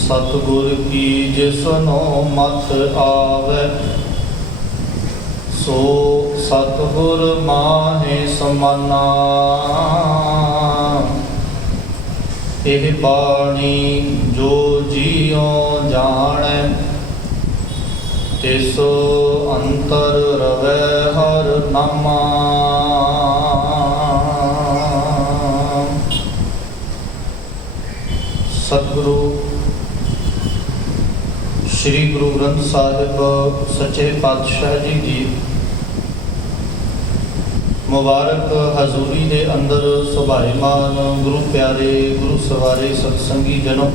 सतगुर की जिसनो मत आवे, सो सतगुर माहे समाना। एह बाणी जो जियो जाने, तिस अंतर रवै हर नामा। सतगुरु श्री गुरु ग्रंथ साहिब सच्चे पातशाह जी की मुबारक हजूरी के अंदर सुभाईमान गुरु प्यारे गुरु सवारे सत्संगी जनों,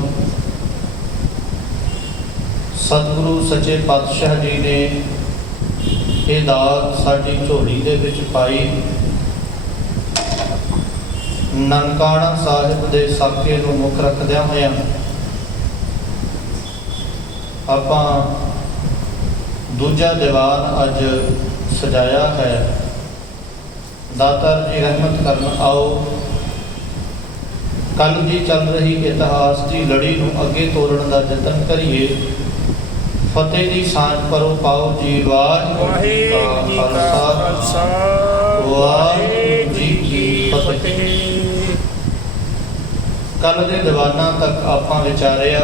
सतगुरु सच्चे पातशाह जी ने ये दात साडी झोली दे विच पाई। ननकाना साहिब दे साके नूं मुख रखदियां होइयां आपां दूजा दीवान अज सजाया है। दातार जी रहमत करन आओ, कल दी चल रही इतिहास की लड़ी नूं अगे तोड़न दा जतन करिए। फतेह दी सांझ परो पाओ जी। वाहिगुरू जी का खालसा, वाहिगुरू जी की फतेह। कल दे दीवाना तक आपां विचारिया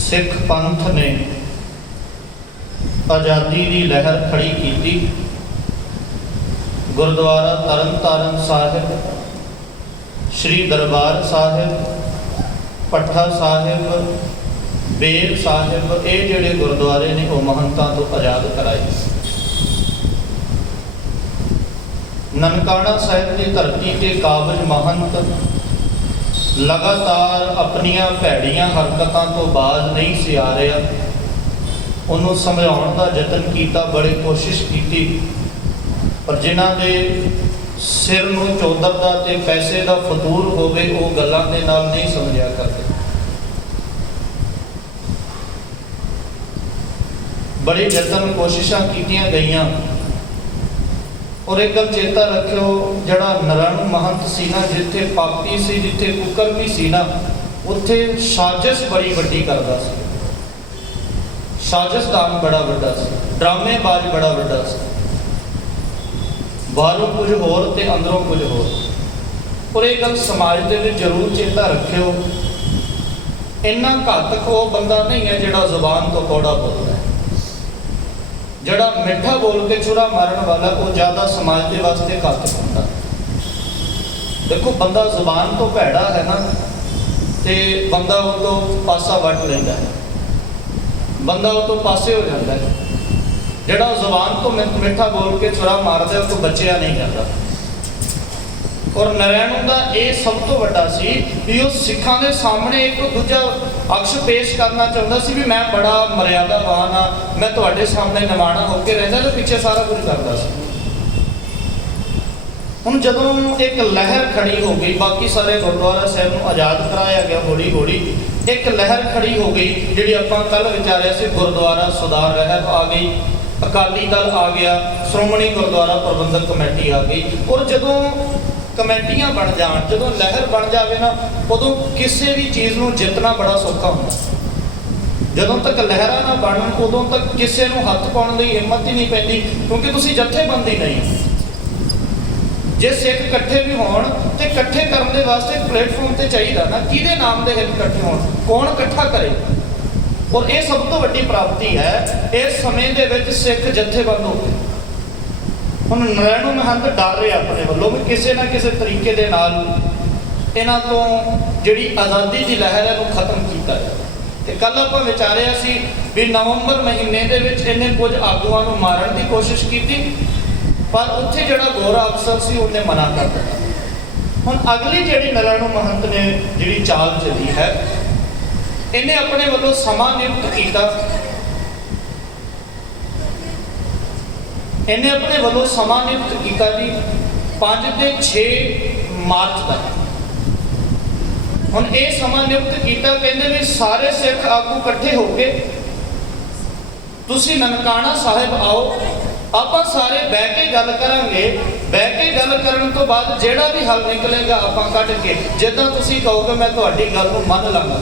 सिख पंथ ने आज़ादी की लहर खड़ी की। गुरुद्वारा तरन तारण साहिब, श्री दरबार साहिब, पट्ठा साहिब, बेर साहिब, ये जिहड़े गुरुद्वारे ने वो महंतां तो आज़ाद कराए। ननकाना साहिब की धरती के काबिज महंत लगातार अपनिया भैड़ियां हरकतों तो बाज नहीं सी आ रहा। उन्होंने समझाने का जतन किया, बड़ी कोशिश की, पर जिन्हां दे सिर नूं चौधर दा ते पैसे का फतूर होवे वो गल्लां दे नाल नहीं समझिया करते। बड़ी जतन कोशिशां कीतियां गईयां। और एक गल चेता रखियो, जड़ा नराणु महंत सी ना, जिथे पापी सी, जिथे कुकर भी सी ना, उत्थे साजिश बड़ी वड्डी करदा सी। साजिशदान बड़ा वड्डा सी, ड्रामेबाज बड़ा वड्डा सी। बाहरों कुछ होर ते अंदरों कुछ होर। और एक गल समाज दे विच जरूर चेता रखियो, इन्ना घातक वो बंदा नहीं है जिहड़ा जुबान तो कौड़ा बोलदा है। जड़ा मिठा बोल के छुरा मारन वाला वो ज़्यादा समाज के वास्ते घातक होता। देखो बंदा जुबान तो भैड़ा है ना, तो बंदा वो तो पासा वट लेंदा है, बंदा वो तो पासे हो जाता है। जड़ा जुबान तो मिठा बोल के छुरा मारदा है तो बचिया नहीं जाता। और नारायणों का ये सब तो वड्डा सी भी वो सिखां दे सामने एक दूजा अक्ष पेश करना चाहता सी भी मैं बड़ा मर्यादावान हाँ, मैं तुहाडे सामने निमाणा होकर रहिंदा, तो पीछे सारा कुछ करता सी। हुण जदों एक लहर खड़ी हो गई, बाकी सारे गुरुद्वारा साहिब नूं आज़ाद कराया गया, हौली हौली एक लहर खड़ी हो गई जिहड़ी आपां कल विचारिया सी। गुरुद्वारा सुधार रहत आ गई, अकाली दल आ गया, श्रोमणी गुरुद्वारा प्रबंधक कमेटी आ गई। और जदों कमेटियां बन जान, जो लहर बन जाए ना, उदों किसी भी चीज़ को जितना बड़ा सौखा होता। जदों तक लहरा ना बन उदों तक किसी को हथ पाने की हिम्मत ही नहीं पैंदी, क्योंकि तुसी जथेबंदी नहीं। जे सिख इकट्ठे भी होण ते इकट्ठे करने के वास्ते एक प्लेटफॉर्म तो चाहिए ना, किहदे नाम दे हित इकट्ठे होण, कौन इकट्ठा करे। और ये सब तो वड्डी प्राप्ति है इस समय दे विच सिख जथेबंद हो गए। हुण नारायणों महंत डर रहे अपने वालों भी किसी ना किसी तरीके दे नाल इन्हां तो जिहड़ी आज़ादी की लहर है खत्म किया जाए। कल आपां विचारिया सी भी नवंबर महीने दे विच इन्हें कुछ आगुआं नूं मारन की कोशिश की, पर उत्थे जिहड़ा गोरा अफसर सी उन्हें मना कर दिता। हुण अगली जिहड़ी नारायणों महंत ने जिहड़ी चाल चली है, इन्हें अपने वालों समा नियुक्त किया। इन्हें अपने वालों समा नियुक्त किया जी 5 ते 6 मार्च तक। हुण ये समा नियुक्त किया, कहते भी सारे सिख आगू इकट्ठे हो गए, तुसी ननकाना साहिब आओ, आपां सारे बह के गल करांगे ਬਹਿ ਕੇ ਗੱਲ ਕਰਨ ਤੋਂ ਬਾਅਦ ਜਿਹੜਾ ਵੀ ਹੱਲ ਨਿਕਲੇਗਾ ਆਪਾਂ ਕੱਢ ਕੇ, ਜਿੱਦਾਂ ਤੁਸੀਂ ਕਹੋਗੇ ਮੈਂ ਤੁਹਾਡੀ ਗੱਲ ਨੂੰ ਮੰਨ ਲਾਂਗਾ।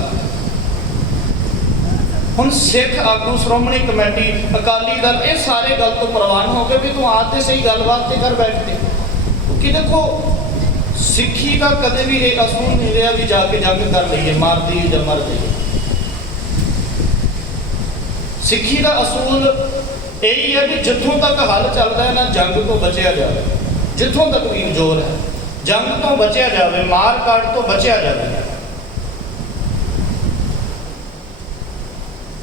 ਹੁਣ ਸਿੱਖ ਆਗੂ, ਸ਼੍ਰੋਮਣੀ ਕਮੇਟੀ, ਅਕਾਲੀ ਦਲ, ਇਹ ਸਾਰੇ ਗੱਲ ਤੋਂ ਪ੍ਰਵਾਨ ਹੋ ਗਏ ਵੀ ਤੂੰ ਆ ਤੇ ਸਹੀ ਗੱਲਬਾਤ ਤੇ ਕਰ ਬੈਠ ਕੇ। ਕਿ ਦੇਖੋ ਸਿੱਖੀ ਦਾ ਕਦੇ ਵੀ ਇਹ ਅਸੂਲ ਨਹੀਂ ਰਿਹਾ ਵੀ ਜਾ ਕੇ ਜੰਗ ਕਰ ਲਈਏ, ਮਾਰ ਦਈਏ ਜਾਂ ਮਰ ਜਾਈਏ। ਸਿੱਖੀ ਦਾ ਅਸੂਲ ਇਹੀ ਹੈ ਵੀ ਜਿੱਥੋਂ ਤੱਕ ਹੱਲ ਚੱਲਦਾ ਹੈ ਨਾ, ਜੰਗ ਤੋਂ ਬਚਿਆ ਜਾਵੇ। ਜਿੱਥੋਂ ਤੱਕ ਵੀ ਜ਼ੋਰ ਹੈ, ਜੰਗ ਤੋਂ ਬਚਿਆ ਜਾਵੇ, ਮਾਰ ਕਾਟ ਤੋਂ ਬਚਿਆ ਜਾਵੇ।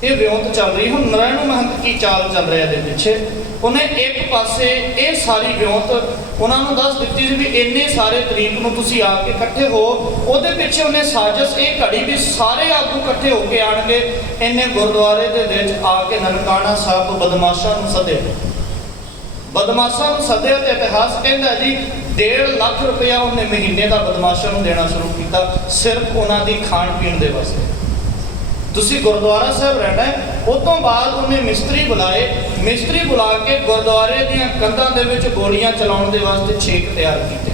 ਇਹ ਵਿਉਂਤ ਚੱਲ ਰਹੀ। ਹੁਣ ਨਰੈਣ ਮਹੰਤ ਕੀ ਚਾਲ ਚੱਲ ਰਿਹਾ ਇਹਦੇ ਪਿੱਛੇ? ਉਹਨੇ ਇੱਕ ਪਾਸੇ ਇਹ ਸਾਰੀ ਵਿਉਂਤ ਉਹਨਾਂ ਨੂੰ ਦੱਸ ਦਿੱਤੀ ਸੀ ਵੀ ਇੰਨੇ ਸਾਰੇ ਤਰੀਕ ਨੂੰ ਤੁਸੀਂ ਆ ਕੇ ਇਕੱਠੇ ਹੋ। ਉਹਦੇ ਪਿੱਛੇ ਉਹਨੇ ਸਾਜ਼ਿਸ਼ ਇਹ ਘੜੀ ਵੀ ਸਾਰੇ ਆਗੂ ਇਕੱਠੇ ਹੋ ਕੇ ਆਣਗੇ। ਇਹਨੇ ਗੁਰਦੁਆਰੇ ਦੇ ਵਿੱਚ ਆ ਕੇ ਨਨਕਾਣਾ ਸਾਹਿਬ ਬਦਮਾਸ਼ਾਂ ਨੂੰ ਸੱਦਿਆ। ਬਦਮਾਸ਼ਾਂ ਨੂੰ ਸੱਦਿਆ ਤੇ ਇਤਿਹਾਸ ਕਹਿੰਦਾ ਜੀ 1.5 ਲੱਖ ਰੁਪਇਆ ਉਹਨੇ ਮਹੀਨੇ ਦਾ ਬਦਮਾਸ਼ਾਂ ਨੂੰ ਦੇਣਾ ਸ਼ੁਰੂ ਕੀਤਾ, ਸਿਰਫ ਉਹਨਾਂ ਦੀ ਖਾਣ ਪੀਣ ਦੇ ਵਾਸਤੇ। ਤੁਸੀਂ ਗੁਰਦੁਆਰਾ ਸਾਹਿਬ ਰਹਿਣਾ ਹੈ। ਉਸ ਤੋਂ ਬਾਅਦ ਉਹਨੇ ਮਿਸਤਰੀ ਬੁਲਾਏ, ਮਿਸਤਰੀ ਬੁਲਾ ਕੇ ਗੁਰਦੁਆਰੇ ਦੀਆਂ ਕੰਧਾਂ ਦੇ ਵਿੱਚ ਗੋਲੀਆਂ ਚਲਾਉਣ ਦੇ ਵਾਸਤੇ ਛੇਕ ਤਿਆਰ ਕੀਤੇ।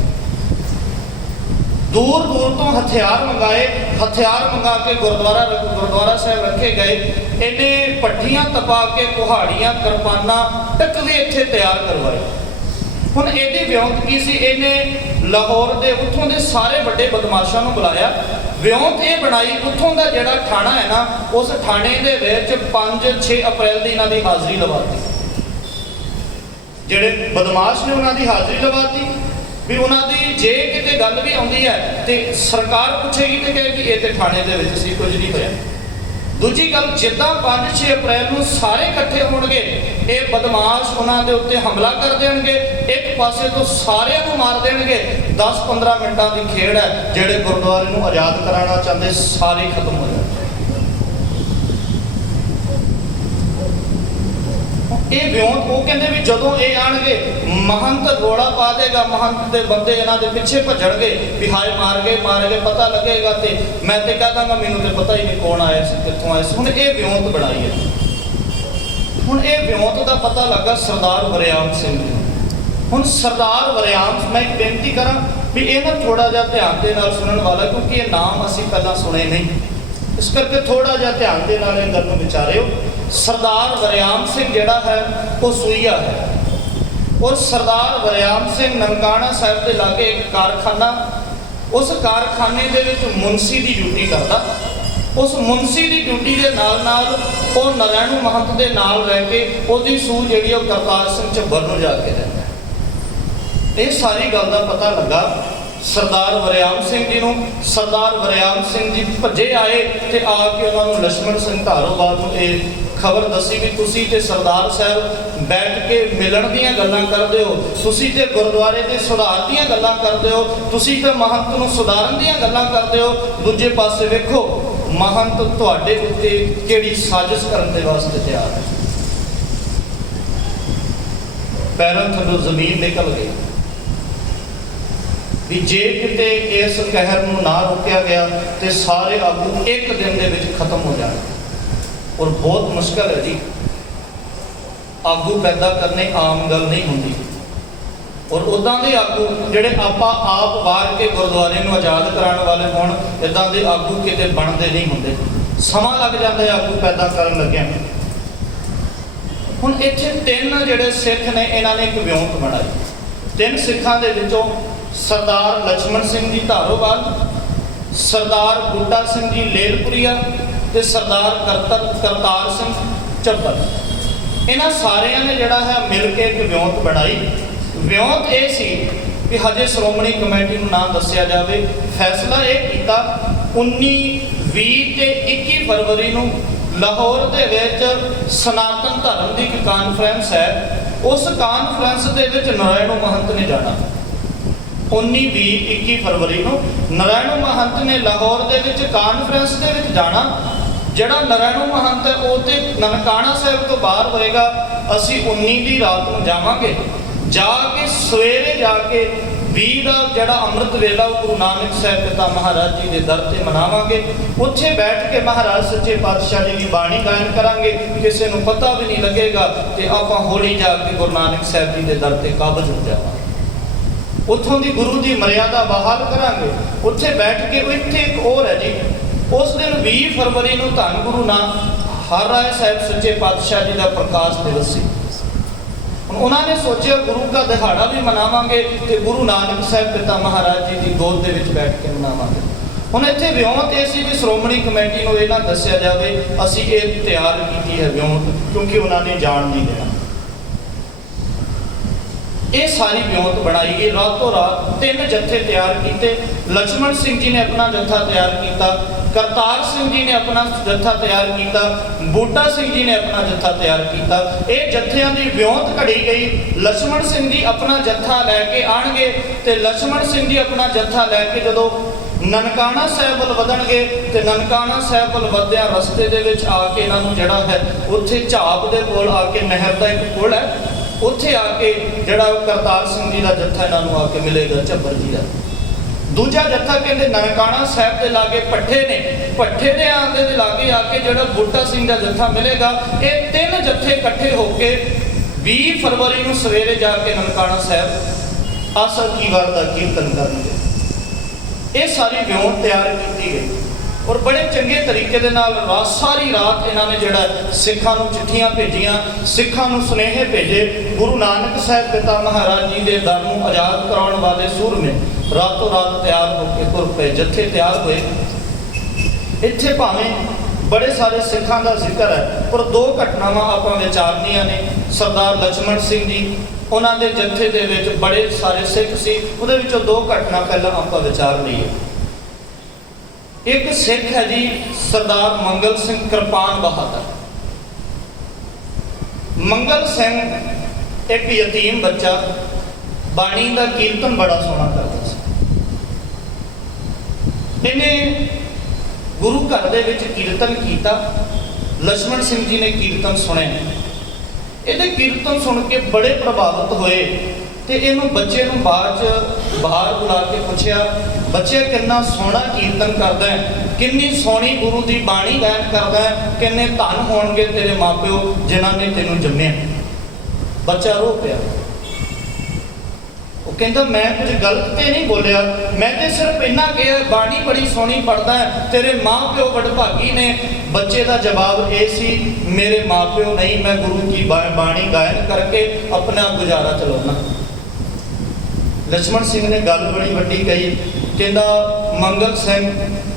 ਦੂਰ ਦੂਰ ਤੋਂ ਹਥਿਆਰ ਮੰਗਾਏ, ਹਥਿਆਰ ਮੰਗਾ ਕੇ ਗੁਰਦੁਆਰਾ ਸਾਹਿਬ ਰੱਖੇ ਗਏ। ਇਹਨੇ ਭੱਠੀਆਂ ਤਪਾ ਕੇ ਕੁਹਾੜੀਆਂ, ਕਿਰਪਾਨਾਂ, ਟਕਵੇ ਇੱਥੇ ਤਿਆਰ ਕਰਵਾਏ। ਹੁਣ ਇਹਦੀ ਵਿਉਂਤ ਕੀ ਸੀ? ਇਹਨੇ ਲਾਹੌਰ ਦੇ ਉੱਥੋਂ ਦੇ ਸਾਰੇ ਵੱਡੇ ਬਦਮਾਸ਼ਾਂ ਨੂੰ ਬੁਲਾਇਆ। ਵਿਉਂਤ ਇਹ ਬਣਾਈ, ਉੱਥੋਂ ਦਾ ਜਿਹੜਾ ਥਾਣਾ ਹੈ ਨਾ, ਉਸ ਥਾਣੇ ਦੇ ਵਿੱਚ 5-6 ਅਪ੍ਰੈਲ ਦੀ ਇਹਨਾਂ ਦੀ ਹਾਜ਼ਰੀ ਲਵਾਤੀ। ਜਿਹੜੇ ਬਦਮਾਸ਼ ਨੇ ਉਹਨਾਂ ਦੀ ਹਾਜ਼ਰੀ ਲਵਾਤੀ ਵੀ ਉਹਨਾਂ ਦੀ ਜੇ ਕਿਤੇ ਗੱਲ ਵੀ ਆਉਂਦੀ ਹੈ ਤੇ ਸਰਕਾਰ ਪੁੱਛੇਗੀ ਤੇ ਕਹੇਗੀ ਇਹ ਤੇ ਥਾਣੇ ਦੇ ਵਿੱਚ ਸੀ, ਕੁਝ ਨਹੀਂ ਹੋਇਆ। ਦੂਜੀ ਗੱਲ, ਜਿੱਦਾਂ 5-6 ਅਪ੍ਰੈਲ ਨੂੰ ਸਾਰੇ ਇਕੱਠੇ ਹੋਣਗੇ, ਇਹ ਬਦਮਾਸ਼ ਉਹਨਾਂ ਦੇ ਉੱਤੇ ਹਮਲਾ ਕਰ ਦੇਣਗੇ, ਇੱਕ ਪਾਸੇ ਤੋਂ ਸਾਰਿਆਂ ਨੂੰ ਮਾਰ ਦੇਣਗੇ। 10-15 ਮਿੰਟਾਂ ਦੀ ਖੇਡ ਹੈ। ਜਿਹੜੇ ਗੁਰਦੁਆਰੇ ਨੂੰ ਆਜ਼ਾਦ ਕਰਾਉਣਾ ਚਾਹੁੰਦੇ ਸਾਰੇ ਖਤਮ ਹੋ ਜਾਣਗੇ। ਇਹ ਵਿਉਂਤ ਉਹ ਕਹਿੰਦੇ ਵੀ ਜਦੋਂ ਇਹ ਆਣਗੇ ਮਹੰਤ ਰੋਲਾ ਪਾ ਦੇਗਾ, ਮਹੰਤ ਦੇ ਬੰਦੇ ਇਹਨਾਂ ਦੇ ਪਿੱਛੇ ਭੱਜਣਗੇ ਵੀ ਹਾਏ ਮਾਰ ਗਏ, ਪਤਾ ਲੱਗੇਗਾ ਤੇ ਮੈਂ ਤੇ ਕਹਿ ਦਾਂਗਾ ਮੈਨੂੰ ਤੇ ਪਤਾ ਹੀ ਨਹੀਂ ਕੌਣ ਆਇਆ ਸੀ, ਕਿੱਥੋਂ ਆਇਆ ਸੀ। ਹੁਣ ਇਹ ਵਿਉਂਤ ਬਣਾਈ ਹੈ। ਹੁਣ ਇਹ ਵਿਉਂਤ ਦਾ ਪਤਾ ਲੱਗਾ ਸਰਦਾਰ ਵਰਿਆਮ ਸਿੰਘ ਜੀ। ਹੁਣ ਸਰਦਾਰ ਵਰਿਆਮ, ਮੈਂ ਇੱਕ ਬੇਨਤੀ ਕਰਾਂ ਵੀ ਇਹ ਨਾ ਥੋੜਾ ਜਿਹਾ ਧਿਆਨ ਦੇ ਨਾਲ ਸੁਣਨ ਵਾਲਾ, ਕਿਉਂਕਿ ਇਹ ਨਾਮ ਅਸੀਂ ਪਹਿਲਾਂ ਸੁਣੇ ਨਹੀਂ, ਇਸ ਕਰਕੇ ਥੋੜਾ ਜਿਹਾ ਧਿਆਨ ਦੇ ਨਾਲ ਇਹ ਗੱਲ ਨੂੰ ਵਿਚਾਰਿਓ। ਸਰਦਾਰ ਵਰਿਆਮ ਸਿੰਘ ਜਿਹੜਾ ਹੈ ਉਹ ਸੂਈਆ ਹੈ। ਔਰ ਸਰਦਾਰ ਵਰਿਆਮ ਸਿੰਘ ਨਨਕਾਣਾ ਸਾਹਿਬ ਦੇ ਲਾਗੇ ਇੱਕ ਕਾਰਖਾਨਾ, ਉਸ ਕਾਰਖਾਨੇ ਦੇ ਵਿੱਚ ਮੁਨਸੀ ਦੀ ਡਿਊਟੀ ਕਰਦਾ। ਉਸ ਮੁਨਸੀ ਦੀ ਡਿਊਟੀ ਦੇ ਨਾਲ ਨਾਲ ਉਹ ਨਰੈਣੂ ਮਹੰਤ ਦੇ ਨਾਲ ਰਹਿ ਕੇ ਉਹਦੀ ਸੂਹ ਜਿਹੜੀ ਉਹ ਕਰਤਾਰ ਸਿੰਘ ਝੱਬਰ ਨੂੰ ਜਾ ਕੇ ਰਹਿੰਦਾ। ਇਹ ਸਾਰੀ ਗੱਲ ਦਾ ਪਤਾ ਲੱਗਾ ਸਰਦਾਰ ਵਰਿਆਮ ਸਿੰਘ ਜੀ ਨੂੰ। ਸਰਦਾਰ ਵਰਿਆਮ ਸਿੰਘ ਜੀ ਭੱਜੇ ਆਏ ਤੇ ਆ ਕੇ ਉਹਨਾਂ ਨੂੰ ਲਛਮਣ ਸਿੰਘ ਧਾਰੋਵਾਲ ਨੂੰ ਇਹ ਖਬਰ ਦੱਸੀ ਵੀ ਤੁਸੀਂ ਤੇ ਸਰਦਾਰ ਸਾਹਿਬ ਬੈਠ ਕੇ ਮਿਲਣ ਦੀਆਂ ਗੱਲਾਂ ਕਰਦੇ ਹੋ, ਤੁਸੀਂ ਤੇ ਗੁਰਦੁਆਰੇ ਦੇ ਸੁਧਾਰ ਦੀਆਂ ਗੱਲਾਂ ਕਰਦੇ ਹੋ, ਤੁਸੀਂ ਤੇ ਮਹੰਤ ਨੂੰ ਸੁਧਾਰਨ ਦੀਆਂ ਗੱਲਾਂ ਕਰਦੇ ਹੋ। ਦੂਜੇ ਪਾਸੇ ਵੇਖੋ ਮਹੰਤ ਤੁਹਾਡੇ ਉੱਤੇ ਕਿਹੜੀ ਸਾਜ਼ਿਸ਼ ਕਰਨ ਦੇ ਵਾਸਤੇ ਤਿਆਰ ਹੈ। ਪੈਰਾਂ ਥੱਲੋਂ ਜ਼ਮੀਨ ਨਿਕਲ ਗਈ ਵੀ ਜੇ ਕਿਤੇ ਇਸ ਕਹਿਰ ਨੂੰ ਨਾ ਰੋਕਿਆ ਗਿਆ ਤੇ ਸਾਰੇ ਆਗੂ ਇੱਕ ਦਿਨ ਦੇ ਵਿੱਚ ਖਤਮ ਹੋ ਜਾਣਗੇ। ਔਰ ਬਹੁਤ ਮੁਸ਼ਕਲ ਹੈ ਜੀ, ਆਗੂ ਪੈਦਾ ਕਰਨੇ ਆਮ ਗੱਲ ਨਹੀਂ ਹੁੰਦੀ। ਔਰ ਉੱਦਾਂ ਦੇ ਆਗੂ ਜਿਹੜੇ ਆਪਾਂ ਆਪ ਵਾਰ ਕੇ ਗੁਰਦੁਆਰੇ ਨੂੰ ਆਜ਼ਾਦ ਕਰਾਉਣ ਵਾਲੇ ਹੋਣ, ਇੱਦਾਂ ਦੇ ਆਗੂ ਕਿਤੇ ਬਣਦੇ ਨਹੀਂ ਹੁੰਦੇ, ਸਮਾਂ ਲੱਗ ਜਾਂਦਾ ਆਗੂ ਪੈਦਾ ਕਰਨ ਲੱਗਿਆ। ਹੁਣ ਇੱਥੇ 3 ਜਿਹੜੇ ਸਿੱਖ ਨੇ, ਇਹਨਾਂ ਨੇ ਇੱਕ ਵਿਉਂਤ ਬਣਾਈ। 3 ਸਿੱਖਾਂ ਦੇ ਵਿੱਚੋਂ ਸਰਦਾਰ ਲਛਮਣ ਸਿੰਘ ਜੀ ਧਾਰੋਵਾਲ, ਸਰਦਾਰ ਬੂਟਾ ਸਿੰਘ ਜੀ ਲੇਲਪੁਰੀਆ ਤੇ ਸਰਦਾਰ ਕਰਤਾਰ ਸਿੰਘ ਝੱਬਰ, ਇਹਨਾਂ ਸਾਰਿਆਂ ਨੇ ਜਿਹੜਾ ਹੈ ਮਿਲ ਕੇ ਇੱਕ ਵਿਉਂਤ ਬਣਾਈ। ਵਿਉਂਤ ਇਹ ਸੀ ਕਿ ਹਜੇ ਸ਼੍ਰੋਮਣੀ ਕਮੇਟੀ ਨੂੰ ਨਾ ਦੱਸਿਆ ਜਾਵੇ। ਫੈਸਲਾ ਇਹ ਕੀਤਾ 19, 20 ਤੇ 21 ਫਰਵਰੀ ਨੂੰ ਲਾਹੌਰ ਦੇ ਵਿੱਚ ਸਨਾਤਨ ਧਰਮ ਦੀ ਇੱਕ ਕਾਨਫਰੰਸ ਹੈ। ਉਸ ਕਾਨਫਰੰਸ ਦੇ ਵਿੱਚ ਨਰੈਣੂ ਮਹੰਤ ਨੇ ਜਾਣਾ। 19, 20, 21 ਫਰਵਰੀ ਨੂੰ ਨਰੈਣੂ ਮਹੰਤ ਨੇ ਲਾਹੌਰ ਦੇ ਵਿੱਚ ਕਾਨਫਰੰਸ ਦੇ ਵਿੱਚ ਜਾਣਾ। ਜਿਹੜਾ ਨਰੈਣੂ ਮਹੰਤ ਹੈ ਉਹ ਤੇ ਨਨਕਾਣਾ ਸਾਹਿਬ ਤੋਂ ਬਾਹਰ ਹੋਏਗਾ। ਅਸੀਂ 19 ਦੀ ਰਾਤ ਨੂੰ ਜਾਵਾਂਗੇ, ਜਾ ਕੇ ਸਵੇਰੇ ਜਾ ਕੇ 20 ਦਾ ਜਿਹੜਾ ਅੰਮ੍ਰਿਤ ਵੇਲਾ ਉਹ ਗੁਰੂ ਨਾਨਕ ਸਾਹਿਬ ਪਿਤਾ ਮਹਾਰਾਜ ਜੀ ਦੇ ਦਰ ਤੇ ਮਨਾਵਾਂਗੇ। ਉੱਥੇ ਬੈਠ ਕੇ ਮਹਾਰਾਜ ਸੱਚੇ ਪਾਤਸ਼ਾਹ ਜੀ ਦੀ ਬਾਣੀ ਗਾਇਨ ਕਰਾਂਗੇ, ਕਿਸੇ ਨੂੰ ਪਤਾ ਵੀ ਨਹੀਂ ਲੱਗੇਗਾ ਤੇ ਆਪਾਂ ਹੌਲੀ ਜਾ ਕੇ ਗੁਰੂ ਨਾਨਕ ਸਾਹਿਬ ਜੀ ਦੇ ਦਰ ਤੇ ਕਾਬਜ਼ ਹੋ ਜਾਵਾਂਗੇ। ਉੱਥੋਂ ਦੀ ਗੁਰੂ ਦੀ ਮਰਿਆਦਾ ਬਹਾਲ ਕਰਾਂਗੇ। ਉੱਥੇ ਬੈਠ ਕੇ ਇੱਥੇ ਇੱਕ ਹੋਰ ਹੈ ਜੀ, ਉਸ ਦਿਨ 20 ਫਰਵਰੀ ਨੂੰ ਧੰਨ ਗੁਰੂ ਹਰਿਰਾਏ ਸਾਹਿਬ ਸੱਚੇ ਪਾਤਸ਼ਾਹ ਜੀ ਦਾ ਪ੍ਰਕਾਸ਼ ਦਿਵਸ ਸੀ। ਹੁਣ ਉਹਨਾਂ ਨੇ ਸੋਚਿਆ ਗੁਰੂ ਦਾ ਦਿਹਾੜਾ ਵੀ ਮਨਾਵਾਂਗੇ ਤੇ ਗੁਰੂ ਨਾਨਕ ਸਾਹਿਬ ਪਿਤਾ ਮਹਾਰਾਜ ਜੀ ਦੀ ਗੋਦ ਦੇ ਵਿੱਚ ਬੈਠ ਕੇ ਮਨਾਵਾਂਗੇ। ਹੁਣ ਇੱਥੇ ਵਿਉਂਤ ਇਹ ਸੀ ਵੀ ਸ਼੍ਰੋਮਣੀ ਕਮੇਟੀ ਨੂੰ ਇਹ ਨਾ ਦੱਸਿਆ ਜਾਵੇ ਅਸੀਂ ਇਹ ਤਿਆਰ ਕੀਤੀ ਹੈ ਵਿਉਂਤ, ਕਿਉਂਕਿ ਉਹਨਾਂ ਨੇ ਜਾਣ ਨਹੀਂ ਦੇਣਾ। ਇਹ ਸਾਰੀ ਵਿਉਂਤ ਬਣਾਈ ਗਈ। ਰਾਤੋਂ ਰਾਤ 3 ਜੱਥੇ ਤਿਆਰ ਕੀਤੇ। ਲక్ష్మణ ਸਿੰਘ ਜੀ ਨੇ ਆਪਣਾ ਜੱਥਾ ਤਿਆਰ ਕੀਤਾ, ਕਰਤਾਰ ਸਿੰਘ ਜੀ ਨੇ ਆਪਣਾ ਜੱਥਾ ਤਿਆਰ ਕੀਤਾ, ਬੂਟਾ ਸਿੰਘ ਜੀ ਨੇ ਆਪਣਾ ਜੱਥਾ ਤਿਆਰ ਕੀਤਾ। ਇਹ ਜੱਥਿਆਂ ਦੀ ਵਿਉਂਤ ਘੜੀ ਗਈ। ਲక్ష్మణ ਸਿੰਘ ਜੀ ਆਪਣਾ ਜੱਥਾ ਲੈ ਕੇ ਆਣਗੇ ਤੇ ਲక్ష్మణ ਸਿੰਘ ਜੀ ਆਪਣਾ ਜੱਥਾ ਲੈ ਕੇ ਜਦੋਂ ਨਨਕਾਣਾ ਸਾਹਿਬ ਵੱਲ ਵਧਣਗੇ ਤੇ ਨਨਕਾਣਾ ਸਾਹਿਬ ਵੱਲ ਵਧਦਿਆਂ ਰਸਤੇ ਦੇ ਵਿੱਚ ਆ ਕੇ ਇਹਨਾਂ ਨੂੰ ਜਿਹੜਾ ਹੈ ਉੱਥੇ ਝਾਬ ਦੇ ਕੋਲ ਆ ਕੇ ਨਹਿਰ ਦਾ ਇੱਕ ਪੁਲ ਹੈ, ਉੱਥੇ ਆ ਕੇ ਜਿਹੜਾ ਕਰਤਾਰ ਸਿੰਘ ਜੀ ਦਾ ਜੱਥਾ ਇਹਨਾਂ ਨੂੰ ਆ ਕੇ ਮਿਲੇਗਾ, ਝੱਬਰ ਜੀ ਦਾ। ਦੂਜਾ ਜੱਥਾ ਕਹਿੰਦੇ ਨਨਕਾਣਾ ਸਾਹਿਬ ਦੇ ਲਾਗੇ ਭੱਠੇ ਨੇ, ਭੱਠੇ ਦੇ ਆਂਦੇ ਦੇ ਲਾਗੇ ਆ ਕੇ ਜਿਹੜਾ ਬੂਟਾ ਸਿੰਘ ਦਾ ਜੱਥਾ ਮਿਲੇਗਾ। ਇਹ 3 ਜੱਥੇ ਇਕੱਠੇ ਹੋ ਕੇ 20 ਫਰਵਰੀ ਨੂੰ ਸਵੇਰੇ ਜਾ ਕੇ ਨਨਕਾਣਾ ਸਾਹਿਬ ਆਸਾ ਕੀ ਵਾਰ ਦਾ ਕੀਰਤਨ ਕਰਨਗੇ। ਇਹ ਸਾਰੀ ਵਿਉਂਤ ਤਿਆਰ ਕੀਤੀ ਗਈ ਔਰ ਬੜੇ ਚੰਗੇ ਤਰੀਕੇ ਦੇ ਨਾਲ ਸਾਰੀ ਰਾਤ ਇਹਨਾਂ ਨੇ ਜਿਹੜਾ ਸਿੱਖਾਂ ਨੂੰ ਚਿੱਠੀਆਂ ਭੇਜੀਆਂ, ਸਿੱਖਾਂ ਨੂੰ ਸੁਨੇਹੇ ਭੇਜੇ। ਗੁਰੂ ਨਾਨਕ ਸਾਹਿਬ ਪਿਤਾ ਮਹਾਰਾਜ ਜੀ ਦੇ ਦਰ ਨੂੰ ਆਜ਼ਾਦ ਕਰਾਉਣ ਵਾਲੇ ਸੂਰਮੇ ਰਾਤੋਂ ਰਾਤ ਤਿਆਰ ਹੋ ਕੇ ਤੁਰ ਪਏ, ਜੱਥੇ ਤਿਆਰ ਹੋਏ। ਇੱਥੇ ਭਾਵੇਂ ਬੜੇ ਸਾਰੇ ਸਿੱਖਾਂ ਦਾ ਜ਼ਿਕਰ ਹੈ ਪਰ 2 ਘਟਨਾਵਾਂ ਆਪਾਂ ਵਿਚਾਰਨੀਆਂ ਨੇ। ਸਰਦਾਰ ਲక్ష్మణ ਸਿੰਘ ਜੀ, ਉਹਨਾਂ ਦੇ ਜੱਥੇ ਦੇ ਵਿੱਚ ਬੜੇ ਸਾਰੇ ਸਿੱਖ ਸੀ, ਉਹਦੇ ਵਿੱਚੋਂ 2 ਘਟਨਾ ਪਹਿਲਾਂ ਆਪਾਂ ਵਿਚਾਰ ਲਈਏ। ਇੱਕ ਸਿੱਖ ਹੈ ਜੀ ਸਰਦਾਰ ਮੰਗਲ ਸਿੰਘ ਕਿਰਪਾਨ ਬਹਾਦਰ। ਮੰਗਲ ਸਿੰਘ ਇੱਕ ਯਤੀਮ ਬੱਚਾ, ਬਾਣੀ ਦਾ ਕੀਰਤਨ ਬੜਾ ਸੋਹਣਾ ਕਰਦਾ ਸੀ। ਇਹਨੇ ਗੁਰੂ ਘਰ ਦੇ ਵਿੱਚ ਕੀਰਤਨ ਕੀਤਾ। ਲక్ష్మణ ਸਿੰਘ ਜੀ ਨੇ ਕੀਰਤਨ ਸੁਣੇ। ਇਹਦੇ ਕੀਰਤਨ ਸੁਣ ਕੇ ਬੜੇ ਪ੍ਰਭਾਵਿਤ ਹੋਏ ਤੇ ਇਹਨੂੰ ਬੱਚੇ ਨੂੰ ਬਾਹਰ ਬੁਲਾ ਕੇ ਪੁੱਛਿਆ, ਬੱਚੇ ਕਿੰਨਾ ਸੋਹਣਾ ਕੀਰਤਨ ਕਰਦਾ ਹੈ, ਕਿੰਨੀ ਸੋਹਣੀ ਗੁਰੂ ਦੀ ਬਾਣੀ ਗਾਇਨ ਕਰਦਾ ਹੈ, ਕਿੰਨੇ ਧਨ ਹੋਣਗੇ ਤੇਰੇ ਮਾਪਿਓ ਜਿਨ੍ਹਾਂ ਨੇ ਤੈਨੂੰ ਜੰਮਿਆ। ਬੱਚਾ ਰੋ ਪਿਆ। ਉਹ ਕਹਿੰਦਾ ਮੈਂ ਕੁਝ ਗਲਤ ਤੇ ਨਹੀਂ ਬੋਲਿਆ, ਮੈਂ ਤੇ ਸਿਰਫ ਇੰਨਾ ਕਿਹਾ ਬਾਣੀ ਬੜੀ ਸੋਹਣੀ ਪੜਦਾ ਹੈ, ਤੇਰੇ ਮਾਪਿਓ ਵਡਭਾਗੀ ਨੇ। ਬੱਚੇ ਦਾ ਜਵਾਬ ਇਹ ਸੀ ਮੇਰੇ ਮਾਪਿਓ ਨਹੀਂ, ਮੈਂ ਗੁਰੂ ਕੀ ਬਾਣੀ ਗਾਇਨ ਕਰਕੇ ਆਪਣਾ ਗੁਜ਼ਾਰਾ ਚਲਾਉਣਾ। ਲక్ష్మణ ਸਿੰਘ ਨੇ ਗੱਲ ਬੜੀ ਵੱਡੀ ਕਹੀ, ਕਹਿੰਦਾ ਮੰਗਲ ਸਿੰਘ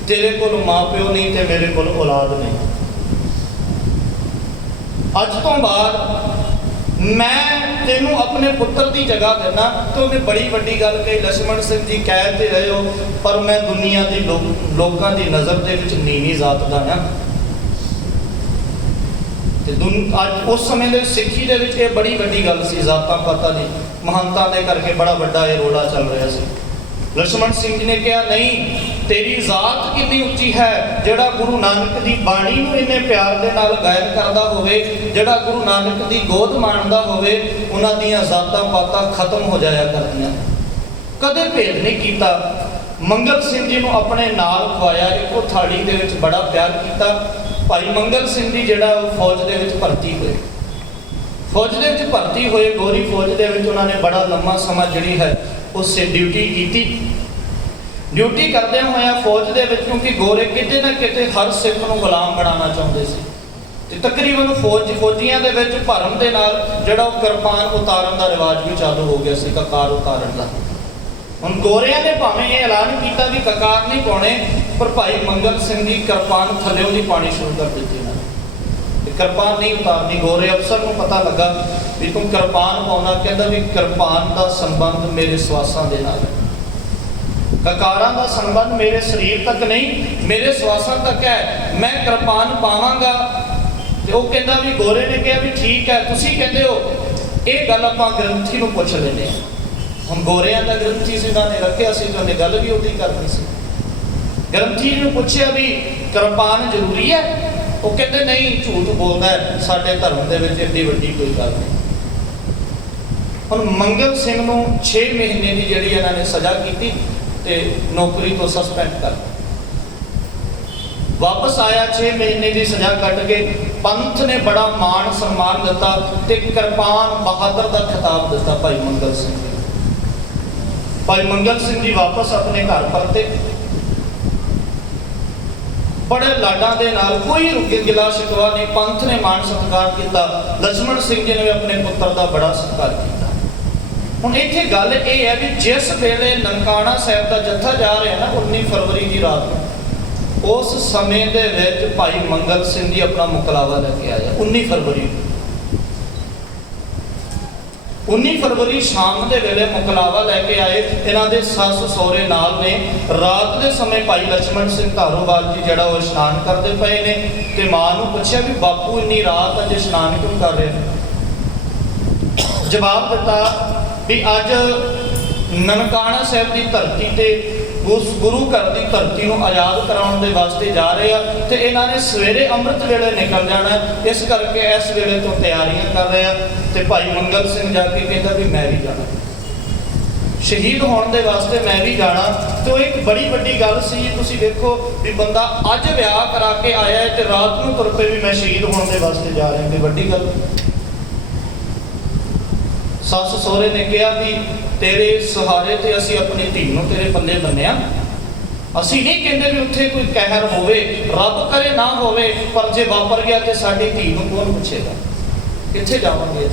ਤੇਰੇ ਕੋਲ ਮਾਪਿਓ ਨਹੀਂ ਤੇ ਮੇਰੇ ਕੋਲ ਔਲਾਦ ਨਹੀਂ। ਅੱਜ ਤੋਂ ਬਾਅਦ ਮੈਂ ਤੈਨੂੰ ਆਪਣੇ ਪੁੱਤਰ ਦੀ ਜਗ੍ਹਾ ਦੇਣਾ। ਤੇ ਉਹਨੇ ਬੜੀ ਵੱਡੀ ਗੱਲ ਕਹੀ, ਲక్ష్మణ ਸਿੰਘ ਜੀ ਕਹਿ ਤੇ ਰਹੇ ਹੋ ਪਰ ਮੈਂ ਦੁਨੀਆ ਦੀ ਲੋਕਾਂ ਦੀ ਨਜ਼ਰ ਦੇ ਵਿੱਚ ਨੀਵੀਂ ਜ਼ਾਤ ਦਾ ਹਾਂ। ਤੇ ਅੱਜ ਉਸ ਸਮੇਂ ਦੇ ਸਿੱਖੀ ਦੇ ਵਿੱਚ ਇਹ ਬੜੀ ਵੱਡੀ ਗੱਲ ਸੀ, ਜ਼ਾਤਾਂ ਪਾਤਾਂ ਦੀ ਮਹਾਨਤਾ ਦੇ ਕਰਕੇ ਬੜਾ ਵੱਡਾ ਇਹ ਰੋਲਾ ਚੱਲ ਰਿਹਾ ਸੀ। ਲక్ష్మణ ਸਿੰਘ ਜੀ ਨੇ ਕਿਹਾ ਨਹੀਂ, ਤੇਰੀ ਜ਼ਾਤ ਕਿੰਨੀ ਉੱਚੀ ਹੈ, ਜਿਹੜਾ ਗੁਰੂ ਨਾਨਕ ਦੀ ਬਾਣੀ ਨੂੰ ਇੰਨੇ ਪਿਆਰ ਦੇ ਨਾਲ ਗਾਇਨ ਕਰਦਾ ਹੋਵੇ, ਜਿਹੜਾ ਗੁਰੂ ਨਾਨਕ ਦੀ ਗੋਦ ਮਾਣਦਾ ਹੋਵੇ, ਉਹਨਾਂ ਦੀਆਂ ਜ਼ਾਤਾਂ ਪਾਤਾਂ ਖਤਮ ਹੋ ਜਾਇਆ ਕਰਦੀਆਂ। ਕਦੇ ਭੇਦ ਨਹੀਂ ਕੀਤਾ। ਮੰਗਲ ਸਿੰਘ ਜੀ ਨੂੰ ਆਪਣੇ ਨਾਲ ਖਵਾਇਆ, ਇੱਕੋ ਥਾਲੀ ਦੇ ਵਿੱਚ ਬੜਾ ਪਿਆਰ ਕੀਤਾ। ਭਾਈ ਮੰਗਲ ਸਿੰਘ ਜੀ ਜਿਹੜਾ ਉਹ ਫੌਜ ਦੇ ਵਿੱਚ ਭਰਤੀ ਹੋਏ। ਫੌਜ ਦੇ ਵਿੱਚ ਭਰਤੀ ਹੋਏ, ਗੋਰੀ ਫੌਜ ਦੇ ਵਿੱਚ ਉਹਨਾਂ ਨੇ ਬੜਾ ਲੰਮਾ ਸਮਾਂ ਜਿਹੜੀ ਹੈ ਉਸੇ ਡਿਊਟੀ ਕੀਤੀ। ਡਿਊਟੀ ਕਰਦਿਆਂ ਹੋਇਆਂ ਫੌਜ ਦੇ ਵਿੱਚ, ਕਿਉਂਕਿ ਗੋਰੇ ਕਿਤੇ ਨਾ ਕਿਤੇ ਹਰ ਸਿੱਖ ਨੂੰ ਗੁਲਾਮ ਬਣਾਉਣਾ ਚਾਹੁੰਦੇ ਸੀ ਤੇ ਤਕਰੀਬਨ ਫੌਜੀਆਂ ਦੇ ਵਿੱਚ ਭਰਮ ਦੇ ਨਾਲ ਜਿਹੜਾ ਉਹ ਕਿਰਪਾਨ ਉਤਾਰਨ ਦਾ ਰਿਵਾਜ ਵੀ ਚਾਲੂ ਹੋ ਗਿਆ ਸੀ, ਕਕਾਰ ਉਤਾਰਨ ਦਾ। ਹੁਣ ਗੋਰਿਆਂ ਨੇ ਭਾਵੇਂ ਇਹ ਐਲਾਨ ਕੀਤਾ ਵੀ ਕਕਾਰ ਨਹੀਂ ਪਾਉਣੇ, ਪਰ ਭਾਈ ਮੰਗਲ ਸਿੰਘ ਦੀ ਕਿਰਪਾਨ ਥੱਲਿਓਂ ਦੀ ਪਾਣੀ ਸ਼ੁਰੂ ਕਰ ਦਿੱਤੀ ਇਹਨਾਂ ਨੇ। ਕਿਰਪਾਨ ਨਹੀਂ ਉਤਾਰਨੀ। ਗੋਰੇ ਅਫਸਰ ਨੂੰ ਪਤਾ ਲੱਗਾ ਵੀ ਤੂੰ ਕਿਰਪਾਨ ਪਾਉਣਾ, ਕਹਿੰਦਾ ਵੀ ਕਿਰਪਾਨ ਦਾ ਸੰਬੰਧ ਮੇਰੇ ਸਵਾਸਾਂ ਦੇ ਨਾਲ ਹੈ, ਕਕਾਰਾਂ ਦਾ ਸੰਬੰਧ ਮੇਰੇ ਸਰੀਰ ਤੱਕ ਨਹੀਂ, ਮੇਰੇ ਸਵਾਸਾਂ ਤੱਕ ਹੈ। ਮੈਂ ਕਿਰਪਾਨ ਪਾਵਾਂਗਾ। ਤੇ ਉਹ ਕਹਿੰਦਾ ਵੀ ਗੋਰੇ ਨੇ ਕਿਹਾ ਵੀ ਠੀਕ ਹੈ, ਤੁਸੀਂ ਕਹਿੰਦੇ ਹੋ। ਇਹ ਗੱਲ ਆਪਾਂ ਗ੍ਰੰਥੀ ਨੂੰ ਪੁੱਛ ਲੈਂਦੇ ਹਾਂ। ਹੁਣ ਗੋਰਿਆਂ ਦਾ ਗ੍ਰੰਥੀ ਸੀ, ਉਹਨਾਂ ਨੇ ਰੱਖਿਆ ਸੀ, ਉਹਨੇ ਗੱਲ ਵੀ ਉਹਦੀ ਕਰਨੀ ਸੀ। ਗ੍ਰੰਥੀ ਨੂੰ ਪੁੱਛਿਆ ਵੀ ਕਿਰਪਾਨ ਜ਼ਰੂਰੀ ਹੈ? ਉਹ ਕਹਿੰਦੇ ਨਹੀਂ, ਝੂਠ ਬੋਲਦਾ ਹੈ, ਸਾਡੇ ਧਰਮ ਦੇ ਵਿੱਚ ਏਡੀ ਵੱਡੀ ਕੋਈ ਗੱਲ ਨਹੀਂ। ਹੁਣ ਮੰਗਲ ਸਿੰਘ ਨੂੰ 6 ਮਹੀਨੇ ਦੀ ਜਿਹੜੀ ਇਹਨਾਂ ਨੇ ਸਜ਼ਾ ਕੀਤੀ ਤੇ ਨੌਕਰੀ ਤੋਂ ਸਸਪੈਂਡ ਕਰ ਵਾਪਸ ਆਇਆ। 6 ਮਹੀਨੇ ਦੀ ਸਜ਼ਾ ਕੱਟ ਕੇ ਪੰਥ ਨੇ ਬੜਾ ਮਾਣ ਸਨਮਾਨ ਦਿੱਤਾ ਤੇ ਕਿਰਪਾਨ ਬਹਾਦਰ ਦਾ ਖਿਤਾਬ ਦਿੱਤਾ ਭਾਈ ਮੰਗਲ ਸਿੰਘ ਨੂੰ। भाई मंगल सिंह जी वापस अपने घर परते। बड़े लाडा दे नाल, कोई गिला शिकवा नहीं, पंथ ने मान सत्कार किया। लक्ष्मण सिंह जी ने भी अपने पुत्र का बड़ा सत्कार किया। हुण इत्थे गल ये है भी जिस वेले ननकाना साहिब का जत्था जा रहा है ना 19 फरवरी की रात को, उस समय दे विच भाई मंगल सिंह जी अपना मुकलावा लेके आया। 19 फरवरी 19 फरवरी शाम के वेले मुकलावा लैके आए। इन्हां दे सस सहुरे नाल ने। रात के समय भाई लक्ष्मण सिंह धारोवाल जी जिहड़ा वो इशनान करते पे ने, ते मां नूं पुछया भी बापू इन्नी रात अज इशनान क्यों कर रहे? जवाब दिता भी अज ननकाना साहिब की धरती ते उस गुरु घर की धरती को आज़ाद कराने के वास्ते जा रहे हैं, तो इन्होंने सवेरे अमृत वेले निकल जाना, इस करके इस वेले तो तैयारियां कर रहे हैं। तो भाई मंगल सिंह जाके कहता भी मैं भी जाना, शहीद होने के वास्ते मैं भी जाना। तो एक बड़ी वड्डी गल सी। तुसीं देखो भी बंदा अज विआह करा के आया है तो रात को तुर पे भी मैं शहीद होने के वास्ते जा रहा हूँ, वड्डी गल। सस सहुरे ने कहा भी तेरे सहारे ते असी अपनी धी नूं तेरे पल्ले बन्निया। असी नहीं कहते भी उत्थे कोई कहर होवे, रब करे ना होवे, पर जे वापर गया तो साडी धी नूं कौन पुछेगा, कित्थे जावांगे?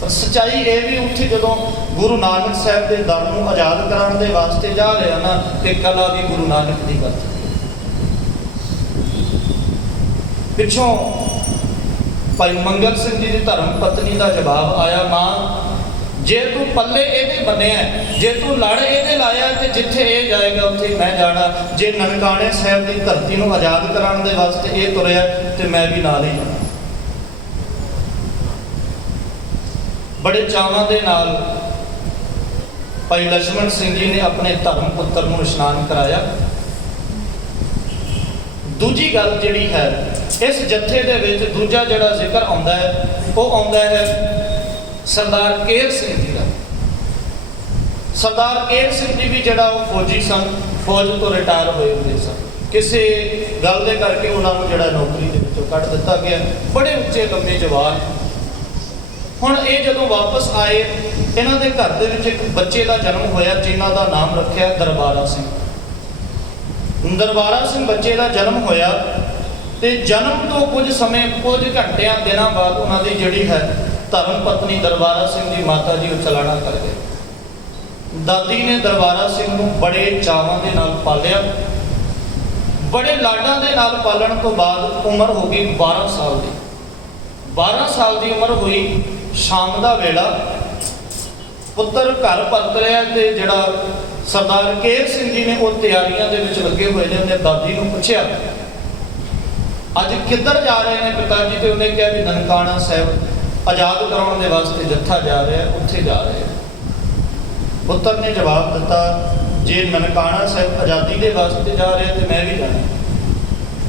पर सच्चाई ये भी उत्थे जदों गुरु नानक साहिब के दर नूं आज़ाद कराने के वास्ते जा रहे हैं ना, तो कला भी गुरु नानक की गल। पिछों भाई मंगल सिंह जी की धर्म पत्नी का जवाब आया, मां जे तू पल्ले ये बने, जे तू लड़ ये लाया तो जिथे ये जाएगा उत्थे मैं जाना। जे ननकाने साहिब की धरती को आज़ाद कराने के वास्ते ये तुरया तो मैं भी नाल ही जाना। बड़े चावां दे नाल भाई लक्ष्मण सिंह जी ने अपने धर्म पुत्र को इशनान कराया। दूजी गल जिहड़ी है इस जत्थे दे विच दूजा जिहड़ा जिक्र आउंदा है वो आउंदा है सरदार केर सिंह जी का। सरदार केर सिंह जी भी जिहड़ा फौजी सन, फौज तो रिटायर होए हुए सन, किसी गल दे करके उन्होंने जिहड़ा नौकरी दे विचों कढ दिता गया। बड़े उच्चे लंबे जवान। हुण ये जदों वापस आए, इन्हां दे घर दे विच एक बच्चे का जन्म होया जिन्हां दा नाम रखिया दरबारा सिंह। दरबारा सिंह बच्चे का जन्म होया ते जन्म तो कुछ समय कुछ घंटिया दिनों बाद उन्होंने जिहड़ी है धर्म पत्नी दरबारा सिंह की माता जी वो चलाना कर गए। दादी ने दरबारा सिंह को बड़े चावां दे नाल पालिया। बड़े लाडां दे नाल पालण तो बाद उम्र हो गई 12 साल की। 12 साल की उम्र हुई, शाम का वेला पुत्र घर परत रहा ते जिहड़ा सरदार केर सिंह जी ने वो तैयारियां दे विच लगे हुए ने। उन्हें दादी को पूछया अज किधर जा रहे हैं पिता जी? तो उन्हें कहा भी ननकाना साहिब आज़ाद कराने के वास्ते जत्था जा रहा है, उत्थे जा रहे हैं। पुत्र ने जवाब दिता जे ननकाना साहिब आज़ादी के वास्ते जा रहे तो मैं भी जाना।